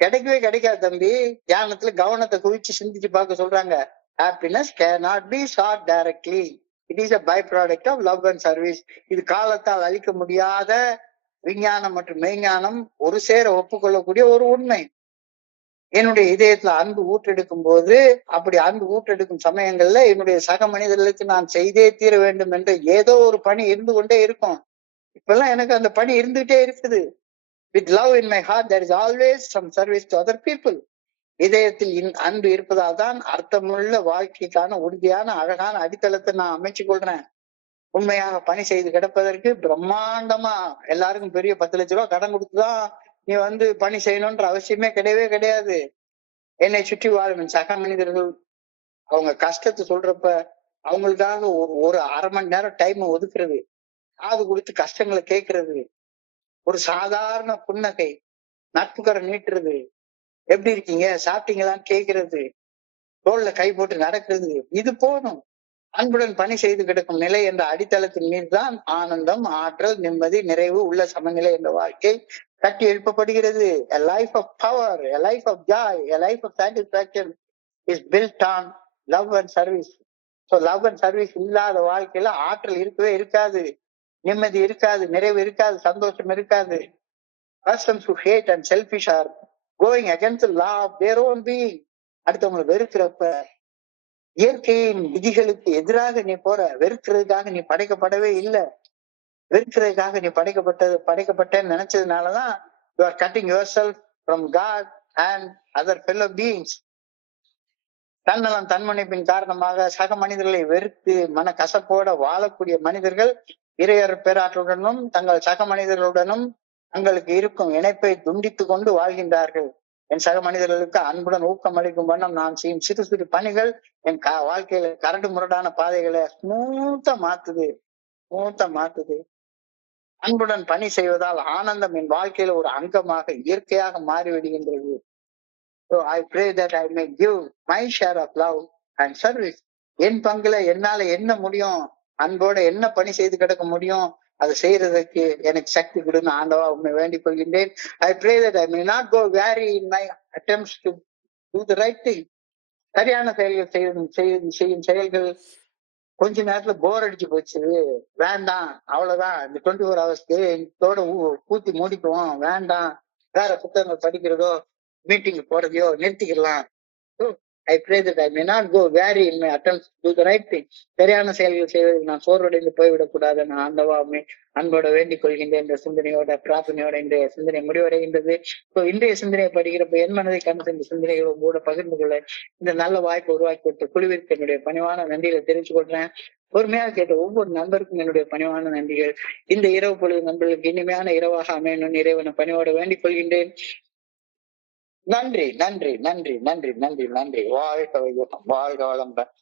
கிடைக்கவே கிடைக்காது தம்பி. தியானத்துல கவனத்தை குவிச்சு சிந்திச்சு பார்க்க சொல்றாங்க. Happiness cannot be sought directly. It is a byproduct of love and service. இது காலத்தால் அழிக்க முடியாத விஞ்ஞானம் மற்றும் மெய்ஞானம் ஒரு சேர ஒப்புக்கொள்ளக்கூடிய ஒரு உண்மை. என்னுடைய இதயத்துல அன்பு ஊற்றெடுக்கும் போது, அப்படி அன்பு ஊற்றெடுக்கும் சமயங்கள்ல என்னுடைய சக மனிதர்களுக்கு நான் செய்தே தீர வேண்டும் என்ற ஏதோ ஒரு பணி இருந்து கொண்டே இருக்கும். இப்பெல்லாம் எனக்கு அந்த பணி இருந்துகிட்டே இருக்குது. With love in my heart, there is always some service to other people. இதயத்தில் அன்பு இருப்பதால் தான் அர்த்தமுள்ள வாழ்க்கைக்கான உறுதியான அழகான அடித்தளத்தை நான் அமைச்சு கொள்றேன். உண்மையாக பணி செய்து கிடப்பதற்கு பிரம்மாண்டமா எல்லாருக்கும் பெரிய 10 லட்சம் ரூபாய் கடன் கொடுத்துதான் நீ பணி செய்யணும்ன்ற அவசியமே கிடையவே கிடையாது. என்னை சுற்றி வாழும் சக மனிதர்கள் அவங்க கஷ்டத்தை சொல்றப்ப அவங்களுக்காக ஒரு அரை மணி நேரம் டைம் ஒதுக்குறது, காது கொடுத்து கஷ்டங்களை கேட்கறது, ஒரு சாதாரண புன்னகை, நட்புக்கரை நீட்டுறது, எப்படி இருக்கீங்க சாப்பிட்டீங்களான்னு கேட்கறது, தோல்ல கை போட்டு நடக்கிறது, இது போதும். அன்புடன் பணி செய்து கிடக்கும் நிலை என்ற அடித்தளத்தின் மீதுதான் ஆனந்தம், ஆற்றல், நிம்மதி, நிறைவு உள்ள சமநிலை என்ற வாழ்க்கை கட்டி எழுப்பப்படுகிறது. A life of power, a life of joy, a life of satisfaction is built on love and service. So love and service இல்லாத வாழ்க்கையில ஆற்றல் இருக்கவே இருக்காது, நிம்மதி இருக்காது, நிறைவு இருக்காது, சந்தோஷம் இருக்காது. Persons who hate and selfish are going against the law of their own being. அடுத்தவங்களை வெறுக்கிறப்ப இயற்கையின் விதிகளுக்கு எதிராக நீ போற. வெறுக்கிறதுக்காக நீ படைக்கப்படவே இல்லை. வெறுக்கிறதுக்காக நீ படைக்கப்பட்டேன்னு நினைச்சதுனாலதான் you are cutting yourself from God and other fellow beings. தன்னலம் தன்மணிப்பின் காரணமாக சக மனிதர்களை வெறுத்து மன கசப்போட வாழக்கூடிய மனிதர்கள் இறையர் பேராற்றுடனும் தங்கள் சக மனிதர்களுடனும் தங்களுக்கு இருக்கும் இணைப்பை துண்டித்து கொண்டு வாழ்கின்றார்கள். என் சக மனிதர்களுக்கு அன்புடன் ஊக்கம் அளிக்கும் வண்ணம் நான் செய்யும் சிறு சிறு பணிகள் என் வாழ்க்கையில கரடு முரடான பாதைகளை ஸ்மூத்தா மாத்துது. அன்புடன் பணி செய்வதால் ஆனந்தம் என் வாழ்க்கையில ஒரு அங்கமாக இயற்கையாக மாறிவிடுகின்றது. So I pray that I may give my share of love and service. என் பங்குல என்னால என்ன முடியும், அன்போட என்ன பணி செய்து கிடக்க முடியும், அதை செய்யறதுக்கு எனக்கு சக்தி கொடுன்னு ஆண்டவா உண்மை வேண்டிக் கொள்கின்றேன். I pray that I may not go vary in my attempts to do the right thing. சரியான செயல்கள் செய்யும் செயல்கள் கொஞ்ச நேரத்துல போர் அடிச்சு போச்சு, வேண்டாம், அவ்வளவுதான், இந்த 24 ஹவர்ஸ்க்கு இதோட பூத்தி மூடிக்குவோம், வேண்டாம், வேற புத்தகங்கள் படிக்கிறதோ meeting போறதையோ நிறுத்திக்கலாம். I pray that I may not go vary in my attempts to do the right thing. சரியான செயல்கள் செய்வதில் நான் சோர்வடைந்து போய்விடக் கூடாது. நான் ஆண்டவாமை அன்போட வேண்டிக் கொள்கின்றேன் என்ற சிந்தனையோட பிரார்த்தனையோட இன்றைய சிந்தனை முடிவடைகின்றது. இன்றைய சிந்தனையை படிக்கிறப்ப என் மனதை கண்டு இந்த சிந்தனைகளை கூட பகிர்ந்து கொள்ள இந்த நல்ல வாய்ப்பை உருவாக்கி கொடுத்த குழுவிற்கு என்னுடைய பணிவான நன்றிகளை தெரிவித்துக் கொள்றேன். பொறுமையாக கேட்ட ஒவ்வொரு நண்பருக்கும் என்னுடைய பணிவான நன்றிகள். இந்த இரவு பொழுது நண்பர்களுக்கு இனிமையான இரவாக அமையணும் இறைவனை பணியோட வேண்டிக் கொள்கின்றேன். நன்றி நன்றி நன்றி நன்றி நன்றி நன்றி. வாழ்க வளமுடன்.